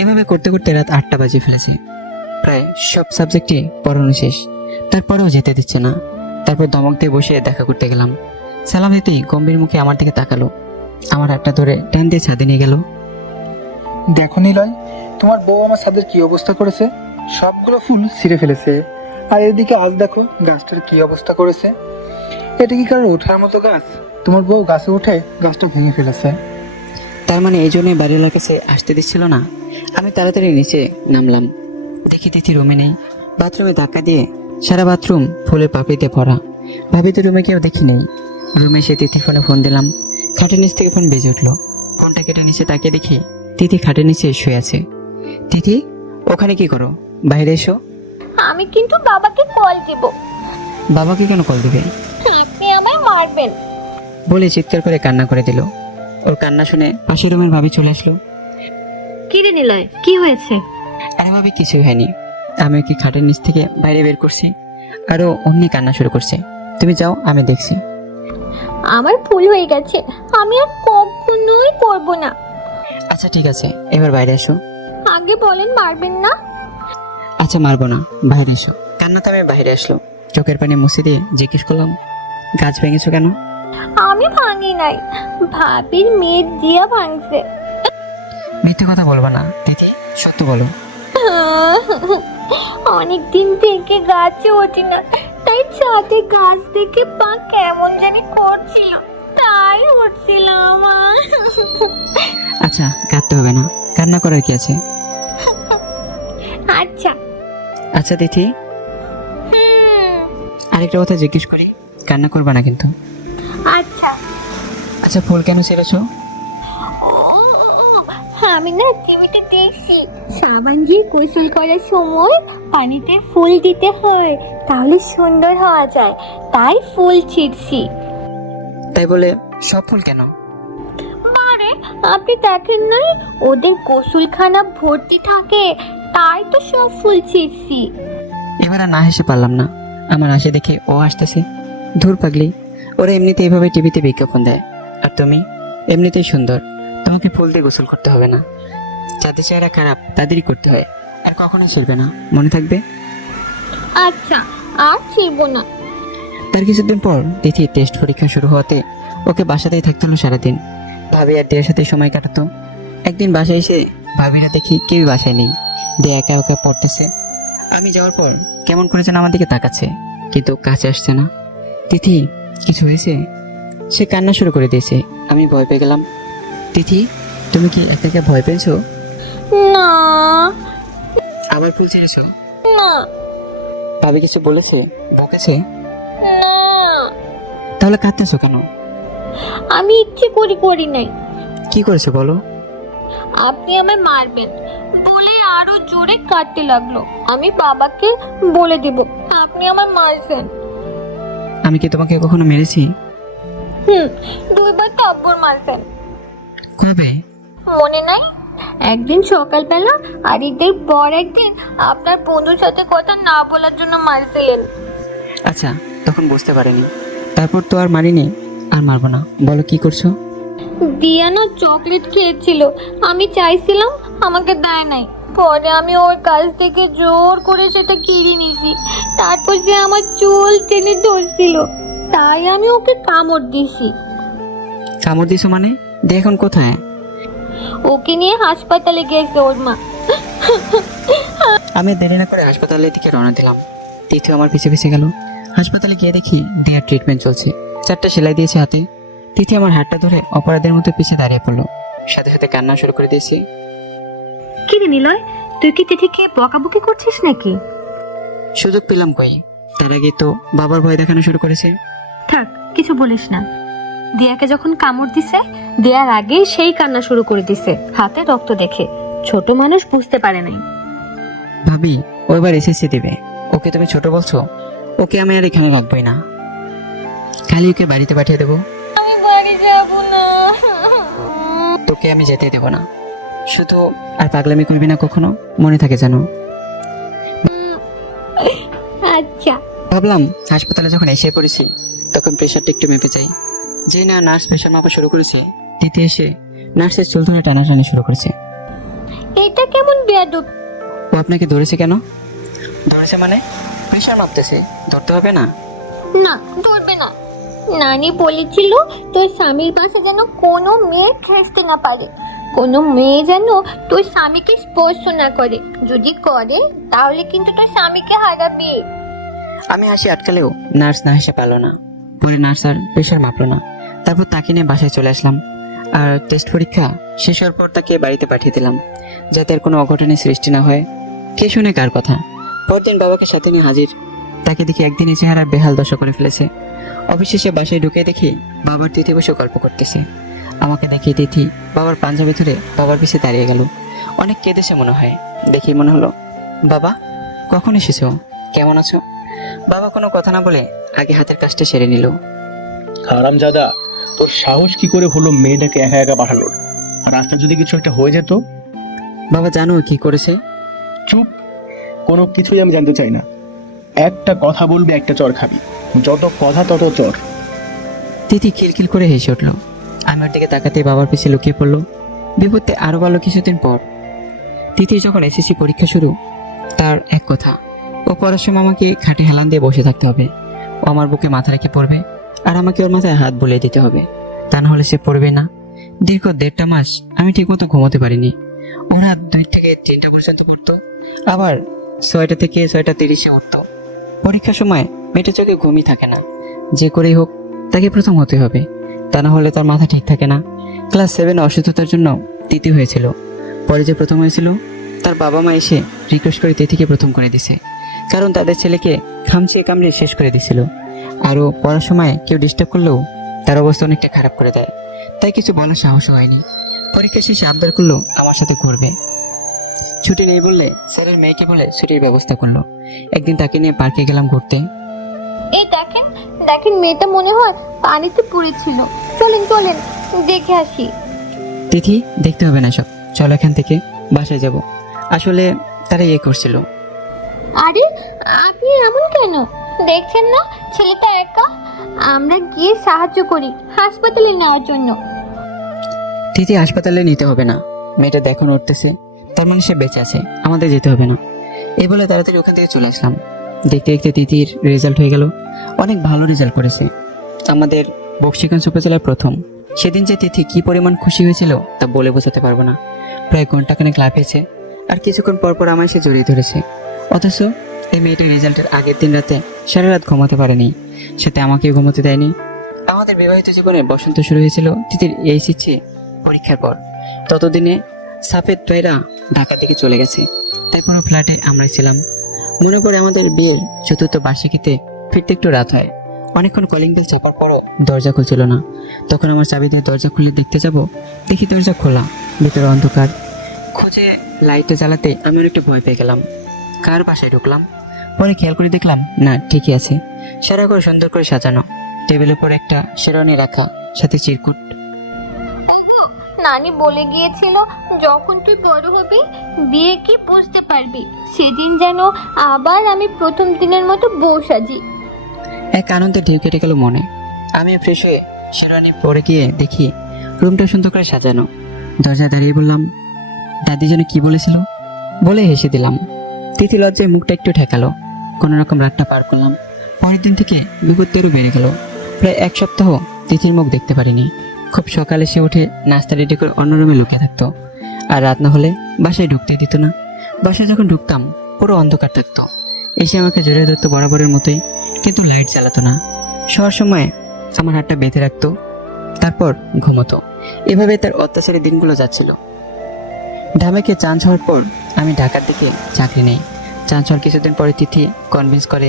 এভাবে করতে করতে রাত 8টা বাজে ফেলেছে। প্রায় সব সাবজেক্টই পড়ানো শেষ, তারপরেও যেতে দিচ্ছে না। তারপর ধমক দিয়ে বসে দেখা করতে গেলাম। সালাম দিতেই গম্ভীর মুখে আমার দিকে তাকালো। আমার হাতটা ধরে টান দিয়ে ছাদে নিয়ে গেল। দেখো নিলয়, তোমার বউ আমার ছাদের কি অবস্থা করেছে, সবগুলো ফুল ছিঁড়ে ফেলেছে। আর এদিকে আজ দেখো গাছটার কি অবস্থা করেছে। এটা কি কারণ ওঠার মতো গাছ? তোমার বউ গাছে উঠে গাছটা ভেঙে ফেলেছে। তার মানে এই জন্যই বাড়িওয়ালার কাছে আসতে দিচ্ছিল না। আমি তাড়াতাড়ি নিচে নামলাম। দেখি তিথি রুমে নেই। বাথরুমে ধাক্কা দিয়ে সারা বাথরুম ফুলের পাপড়িতে ভরা। ভাবি তো রুমে কেউ দেখি নেই। রুমে এসে তিথির ফোনে ফোন দিলাম। খাটের নিচ থেকে ফোন বেজে উঠলো। ফোনটা কেটে নিচে তাকিয়ে দেখি তিথি খাটের নিচে শুয়ে আছে। তিথি, ওখানে কি করো? বাইরে এসো। আমি কিন্তু বাবাকে কল দেব। বাবাকে কেন কল দিবে? আপনি আমায় মারবেন। বলে চিৎকার করে কান্না করে দিল। ওর কান্না শুনে পাশের রুমের ভাবি চলে আসলো। কি রে নিলয়, কি হয়েছে? আরে ভাবি, কিছুই হয়নি। আমি কি খাটের নিচ থেকে বাইরে বের করছি, আরো অমনি কান্না শুরু করছে। তুমি যাও, আমি দেখছি। আমার ভুল হয়ে গেছে, আমি আর কখনোই করব না। আচ্ছা ঠিক আছে, এবার বাইরে এসো। আগে বলেন মারবেন না। আচ্ছা মারবো না, বাইরে এসো। কান্না থামে বাইরে আসলো। চোখের পানি মুছে দিয়ে জিজ্ঞেস করলাম, গাছ ভেঙেছো কেন? আমি ভাঙি নাই, ভাবির মেয়ে দিয়া ভাঙছে। মিথ্যে কথা বলবো না দিদি, সত্য বলো। অনেক দিন থেকে গাছে ওঠি না, তাই ছাদে গাছ দেখে পা কেমন জানি করছিল, তাই উঠছিলাম। আচ্ছা কাঁদতে হবে না, কান্না করার কি আছে? আচ্ছা। আচ্ছা দিদি, আরেকটা কথা জিজ্ঞেস করি, কান্না করবা না কিন্তু। আচ্ছা। আচ্ছা ফুল কেন ছেড়েছো? আমি না টিভিতে দেখছি সাবান দিয়ে গোসল করার সময় পানিতে ফুল দিতে হয়, তাহলে সুন্দর হওয়া যায়, তাই ফুল ছিঁড়ছি। তাই বলে সব ফুল কেন? আরে আপনি দেখেন নাই ওদের গোসলখানা ভর্তি থাকে, তাই তো সব ফুল ছিঁড়ছি। এবার আর না হেসে পারলাম না। আমার হাসি দেখে ও হাসতেছে। ধুর পাগলি, ওরা এমনিতে এইভাবে টিভিতে বিজ্ঞাপন দেয়, আর তুমি এমনিতেই সুন্দর, তোমাকে ফুল দিয়ে গোসল করতে হবে না। যাদের চেহারা খারাপ তাদেরই করতে হয়, আর কখনোই ছিড়বে না, মনে থাকবে। আচ্ছা, আর ছিঁড়বো না। তার কিছুদিন পর তিথি টেস্ট পরীক্ষা শুরু হওয়াতে ওকে বাসাতেই থাকতে হলো সারাদিন। ভাবি আর দিয়ার সাথে সময় কাটাতো। একদিন বাসায় এসে ভাবিরা দেখি কেউ বাসায় নেই, দিয়ে একা একা পড়তেছে। আমি যাওয়ার পর কেমন করে যেন আমার দিকে তাকাচ্ছে, কিন্তু কাছে আসছে না। তিথি, কিছু হয়েছে? সে কান্না শুরু করে দিয়েছে। আমি ভয় পেয়ে গেলাম। তিথি, তুমি কি একা একা ভয় পেয়েছো? না আবার ফুল ছেড়েছো? না ভাবি কিছু বলেছে, বকেছে? না, তাহলে কাঁদতেছো কেন? আমি ইচ্ছে করি নাই। কি করেছে বলো? আপনি আমায় মারবেন বলে আরো জোরে কাটতে লাগলো। আমি বাবাকে বলে দেব আপনি আমায় মারছেন। আমি কি তোমাকে কখনো মেরেছি? দুইবার থাপ্পড় মারছেন। কবে? মনে নাই? একদিন সকালবেলা আর ঈদের পর একদিন আপনার বন্ধুর সাথে কথা না বলার জন্য মারছিলেন। আচ্ছা, তখন বুঝতে পারিনি। তারপর তো আর মারিনি, আর মারবো না। বলো কি করছো? দিয়ানা চকলেট খেয়েছিল, আমি চাইছিলাম, আমাকে দেয় নাই। পরে আমি ওর কাছ থেকে জোর করে সেটা কিনে নিয়েছি। তারপর সে আমার চুল টেনে ধরছিল, তাই আমি ওকে কামড় দিয়েছি। কামড় দিছো মানে? দিয়ে এখন কোথায়? ওকে নিয়ে হাসপাতালে গেছে ওর মা। আমি দেরি না করে হাসপাতালের দিকে রওনা দিলাম। তিথি আমার পিছে পিছে গেল। হাসপাতালে গিয়ে দেখি দেয়ার ট্রিটমেন্ট চলছে। 4টা সেলাই দিয়েছে হাতে। তিথি আমার হাতটা ধরে অপরাধের মতো পিছে দাঁড়িয়ে পড়লো। সাথে সাথে কান্না শুরু করে দিয়েছি। কি রে নিলয়, তুই কি তিথিকে বকাবকি করছিস নাকি? সুযোগ পেলাম কই, তার আগে তো বাবার ভয় দেখানো শুরু করেছে। থাক, কিছু বলিস না। দিয়াকে যখন কামড় দিছে, দেয়ার আগে সেই কান্না শুরু করে দিছে হাতে রক্ত দেখে। ছোট মানুষ বুঝতে পারে নাই। ভাবি, ও এবার এসএসসি দেবে। ওকে তুমি ছোট বলছো? ওকে আমি আর এখানে রাখবোই না, খালি ওকে বাড়িতে পাঠিয়ে দেবো। আমি বাড়ি যাব না। তোকে আমি যেতে দেবো না। শুধু আর পাগলামি করবি না কখনো, মনে থাকে যেন। আচ্ছা। ভাবলাম হাসপাতালে যখন এসে পড়েছি তখন প্রেশারটা একটু মেপে যাই। যে না নার্স প্রেশার মাপা শুরু করেছে, দিতে এসে নার্সের চুল ধরে টানাটানি শুরু করেছে। এটা কেমন বেয়াদব? ও আপনাকে ধরেছে কেন? ধরেছে মানে? প্রেশার মাপতেছে, ধরতে হবে না? না, ধরবে না। নানি বলেছিল তোর স্বামীর পাশে যেন কোনো মেয়ে খেসতে না পারে, কোনো মেয়ে যেন তোর স্বামীকে স্পর্শ না করে। যদি করে তাহলে কিন্তু তোর স্বামীকে হারাবি। আমি হাসি আটকালেও নার্স না হেসে পারলো না। পরে নার্স আর প্রেশার মাপলো না। তারপর তাকে নিয়ে বাসায় চলে আসলাম। আর টেস্ট পরীক্ষা শেষ হওয়ার পর তাকে বাড়িতে পাঠিয়ে দিলাম, যাতে আর কোনো অঘটনের সৃষ্টি না হয়। কে শুনে কার কথা। পরদিন বাবাকে সাথে নিয়ে হাজির। তাকে দেখে একদিনের চেহারা বেহাল দশা করে ফেলেছে। অবশেষে বাসায় ঢুকে দেখি বাবার তিথি বসে গল্প করতেছে। আমাকে দেখে তিথি বাবার পাঞ্জাবি ধরে বাবার পিছে দাঁড়িয়ে গেল। অনেক কেঁদেছে মনে হয়। দেখি মনে হলো, বাবা কখন এসেছো, কেমন আছো? বাবা কোনো কথা না বলে আগে হাতের কাজটা সেরে নিল। হারামজাদা, তোর সাহস কি করে হলো মেয়েটাকে একা একা পাঠানোর? আর রাস্তায় যদি কিছু একটা হয়ে যেত? বাবা জানো কি করেছে? চুপ, কোনো কিছুই আমি জানতে চাই না। একটা কথা বলবি, একটা চর খাবি। যত কথা তত চর। তিথি খিলখিল করে হেসে উঠল। আমি ওর দিকে তাকাতে বাবার পিছে লুকিয়ে পড়লো। বিপত্তি আরো ভালো কিছুদিন পর। তিথির যখন এসএসসি পরীক্ষা শুরু, তার এক কথা, ও পড়ার সময় আমাকে খাটে হেলান দিয়ে বসে থাকতে হবে। ও আমার বুকে মাথা রেখে পড়বে, আর আমাকে ওর মাথায় হাত বুলিয়ে দিতে হবে। তা না হলে সে পড়বে না। দীর্ঘ 1.5 মাস আমি ঠিকমতো ঘুমোতে পারিনি। ওর রাত 2 থেকে 3টা পর্যন্ত পড়তো, আবার 6টা থেকে 6:30 উঠতো। পরীক্ষার সময় মেয়েটার চোখে ঘুমই থাকে না। যে করেই হোক তাকে প্রথম হতে হবে, তা না হলে তার মাথা ঠিক থাকে না। ক্লাস 7 অসুস্থতার জন্য তিথি হয়েছিল। পরে যে প্রথম হয়েছিল, তার বাবা মা এসে রিকোয়েস্ট করে তিথিকে প্রথম করে দিছে, কারণ তাদের ছেলেকে খামচিয়ে কামড়িয়ে শেষ করে দিছিল। আরও পড়ার সময় কেউ ডিস্টার্ব করলেও তার অবস্থা অনেকটা খারাপ করে দেয়। তাই কিছু বলার সাহস হয়নি। পরীক্ষা শেষে আবদার করলো আমার সাথে ঘুরবে। ছুটি নেই বললে স্যারের মেয়েকে বলে ছুটির ব্যবস্থা করলো। একদিন তাকে নিয়ে পার্কে গেলাম ঘুরতে। এই দেখেন দেখেন, মেয়েটা মনে হয় পানিতে পড়েছিল। চলেন চলেন, দেখে আসি। তিথি, দেখতে হবে না সব, চলো এখান থেকে, বাসায় যাব। আসলে তারা করছিল। আরে আপনি এমন কেন? দেখছেন না ছেলেটা একা? আমরা গিয়ে সাহায্য করি হাসপাতালে নেওয়ার জন্য। তিথি, হাসপাতালে নিতে হবে না। মেয়েটা দেখুন উঠতেছে, তার মানে সে বেঁচে আছে, আমাদের যেতে হবে না। এই বলে তাড়াতাড়ি ওখান থেকে চলে আসলাম। দেখতে দেখতে তিথির রেজাল্ট হয়ে গেল। অনেক ভালো রেজাল্ট করেছে, আমাদের বক্সিগঞ্জ উপজেলার প্রথম। সেদিন যে তিথি কি পরিমাণ খুশি হয়েছিল তা বলে বোঝাতে পারবো না। প্রায় ঘন্টাখানেক লাফিয়েছে, আর কিছুক্ষণ পর পর আমায় সে জড়িয়ে ধরেছে। অথচ এই মেয়েটির রেজাল্টের আগের দিন রাতে সারা রাত ঘুমাতে পারেনি, সাথে আমাকেও ঘুমাতে দেয়নি। আমাদের বিবাহিত জীবনে বসন্ত শুরু হয়েছিল তিথির এইচএসসি পরীক্ষার পর। ততদিনে সাফেদ ভাইরা ঢাকার দিকে চলে গেছে, তাই পুরো ফ্ল্যাটে আমরাই ছিলাম। মনে পড়ে আমাদের বিয়ের 4র্থ বার্ষিকীতে ফিরতে একটু রাত হয়। অনেকক্ষণ কলিং বেল চাপার পরও দরজা খুলছিল না। তখন আমার চাবি দিয়ে দরজা খুলে দেখতে যাব, দেখি দরজা খোলা, ভিতরে অন্ধকার। খুঁজে লাইটটা জ্বালাতে আমি অনেকটা ভয় পেয়ে গেলাম। কার বাসায় ঢুকলাম? পরে খেয়াল করে দেখলাম না, ঠিকই আছে। সারা ঘর সুন্দর করে সাজানো, টেবিলের উপর একটা শেরওয়ানি রাখা, সাথে চিরকুট। ওগো, নানি বলে গিয়েছিল যখন তুই বড় হবি বিয়ে কি বুঝতে পারবি, সেদিন যেন আবার আমি প্রথম দিনের মতো বউ সাজি। এক আনন্দে ঢেউ কেটে গেল মনে। আমি ফ্রেশ হয়ে শেরওয়ানি পরে গিয়ে দেখি রুমটা সুন্দর করে সাজানো। দরজায় দাঁড়িয়ে বললাম, দাদি যেন কি বলেছিল, বলে হেসে দিলাম। তিথি লজ্জায় মুখটা একটু ঠেকালো। কোনো রকম রাতটা পার করলাম। পরের দিন থেকে বিপত্তিরও বেড়ে গেল। প্রায় 1 সপ্তাহ তিথির মুখ দেখতে পারিনি। খুব সকালে সে উঠে নাস্তা রেডি করে অন্য রুমে লুকিয়ে থাকতো, আর রাত না হলে বাসায় ঢুকতে দিত না। বাসায় যখন ঢুকতাম পুরো অন্ধকার থাকতো। এসে আমাকে জড়িয়ে ধরতো বরাবরের মতোই, কিন্তু লাইট জ্বালাতো না। শোয়ার সময় আমার হাতটা বেঁধে রাখতো, তারপর ঘুমোতো। এভাবে তার অত্যাচারের দিনগুলো যাচ্ছিল। ঢামেকে চান্স হওয়ার পর আমি ঢাকার দিকে চাকরি নেই। চান্স হওয়ার কিছুদিন পরে তিথি কনভিন্স করে।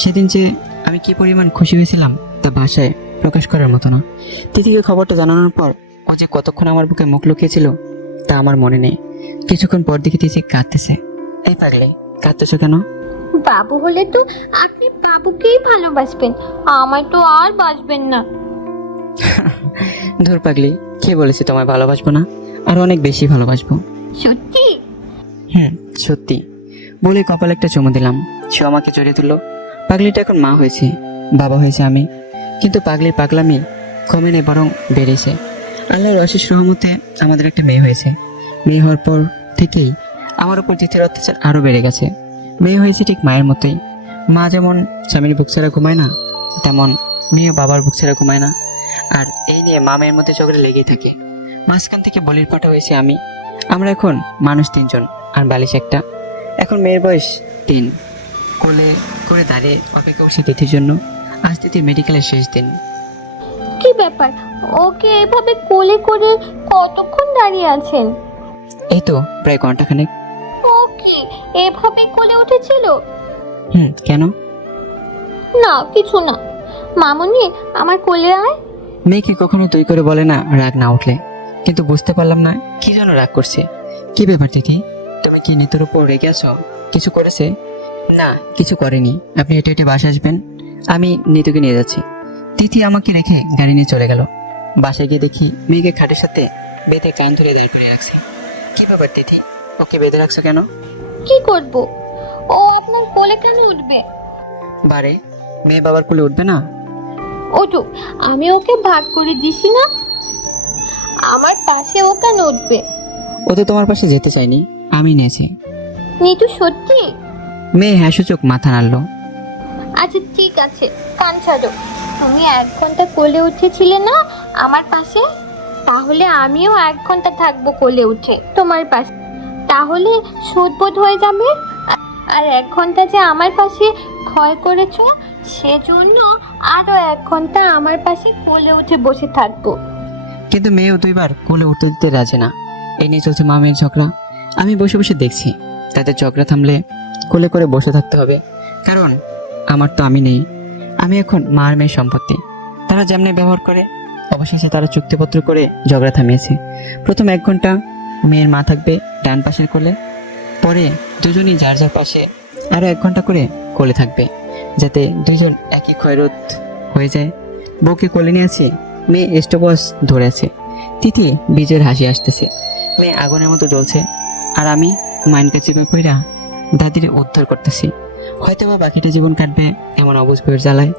সেদিন যে আমি কি পরিমাণ খুশি হয়েছিলাম তা ভাষায় প্রকাশ করার মতো না। তিথিকে খবরটা জানানোর পর ও যে কতক্ষণ আমার বুকে মুখ লুকিয়েছিল তা আমার মনে নেই। কিছুক্ষণ পর দেখি তিথি কাঁদতেছে। এই পাগলে, কাঁদতেছো কেন? বাবু হলে তো আপনি বাবুকেই ভালোবাসবেন, আমায় তো আর বাসবেন না। ধুর পাগলি, কে বলেছে তোমায় ভালোবাসবো না? আর অনেক বেশি ভালোবাসবো। সত্যি? সত্যি বলে কপালে একটা চুমু দিলাম। সে আমাকে জড়িয়ে তুললো। পাগলিটা এখন মা হয়েছে, বাবা হয়েছে আমি, কিন্তু পাগলির পাগলামি কমে নেই, বরং বেড়েছে। আল্লাহর অশেষ রহমতে আমাদের একটা মেয়ে হয়েছে। মেয়ে হওয়ার পর থেকেই আমার উপর তিথির অত্যাচার আরো বেড়ে গেছে। মেয়ে হয়েছে ঠিক মায়ের মতোই। মা যেমন স্বামীর বুক ছাড়া ঘুমায় না, তেমন মেয়েও বাবার বুক ছাড়া ঘুমায় না। আর এই নিয়ে মা মেয়ের মধ্যে ঝগড়া লেগেই থাকে। মাঝখান থেকে বলির পাঠা হয়েছে আমি। আমরা এখন মানুষ 3 জন, আর বালিশ একটা। এখন মেয়ের বয়স 3। কোলে করে দাঁড়িয়ে অপেক্ষা করছে তিথির জন্য। আজ তিথির মেডিকেলের শেষ দিন। কি ব্যাপার, ওকে এভাবে কোলে করে কতক্ষণ দাঁড়িয়ে আছেন? এই তো প্রায় ঘন্টাখানেক। ও কি এভাবে কোলে উঠেছিল? কেন? না কিছু না। মামুনি আমার কোলে আয়। মেয়েকে কখনো তুই করে বলে না রাগ না উঠলে, কিন্তু বুঝতে পারলাম না কি যেন রাগ করছে। কি ব্যাপার তিথি, তুমি কি নিতুর উপর রেগে আছো? কিছু করেছে? না কিছু করেনি, আপনি হেঁটে হেঁটে বাসা আসবেন, আমি নিতুকে নিয়ে যাচ্ছি। তিথি আমাকে রেখে গাড়ি নিয়ে চলে গেল। বাসায় গিয়ে দেখি মেয়েকে খাটের সাথে বেঁধে কান ধরে দাঁড় করে রাখছে। কি ব্যাপার তিথি, ওকে বেঁধে রাখছো কেন? কি করব? ও আপনার কোলে কেন উঠবে? বারে, মেয়ে বাবার কোলে উঠবে না? ওঠো, আমি ওকে ভাগ করে দিছি না, আমার পাশে ও কেন উঠবে? ও তো তোমার পাশে যেতে চাইনি, আমি নিয়েছি। নিতু সত্যি? মেয়ে হ্যাঁসূচক মাথা নাড়লো। আচ্ছা ঠিক আছে, কান ছাড়ো। তুমি 1 ঘন্টা কোলে উঠেছিলে না আমার পাশে, তাহলে আমিও 1 ঘন্টা থাকবো কোলে উঠে তোমার পাশে। তাহলে শোধবোধ হয়ে যাবে। আর 1 ঘন্টা যে আমার পাশে ক্ষয় করেছো, সেজন্য আরো 1 ঘন্টা আমার পাশে কোলে উঠে বসে থাকবো। কিন্তু মেয়েও 2বার কোলে উঠতে দিতে রাজি না। এই নিয়ে চলছে মা মেয়ের ঝগড়া। আমি বসে বসে দেখছি তাদের ঝগড়া থামলে কোলে করে বসে থাকতে হবে, কারণ আমার তো আমি নেই। আমি এখন মা আর মেয়ের সম্পত্তি। তারা যেমনি ব্যবহার করে, অবশেষে তারা চুক্তিপত্র করে ঝগড়া থামিয়েছে। প্রথম 1 ঘন্টা মেয়ের মা থাকবে ডান পাশের কোলে, পরে দুজনই যার যার পাশে আরো 1 ঘন্টা করে কোলে থাকবে, যাতে দুইজন একই ক্ষয়রোধ হয়ে যায়। বউকে কোলে নিয়ে আছে, মেয়ে স্টপওয়াচ ধরে আছে। তিথি বীজের হাসি আসতেছে, মেয়ে আগুনের মতো জ্বলছে, আর আমি মাইনকে চিপে কইরা দাদির উদ্ধার করতেছি। হয়তো বা বাকিটা জীবন কাটবে এমন অবুঝ বইয়ের জ্বালায়।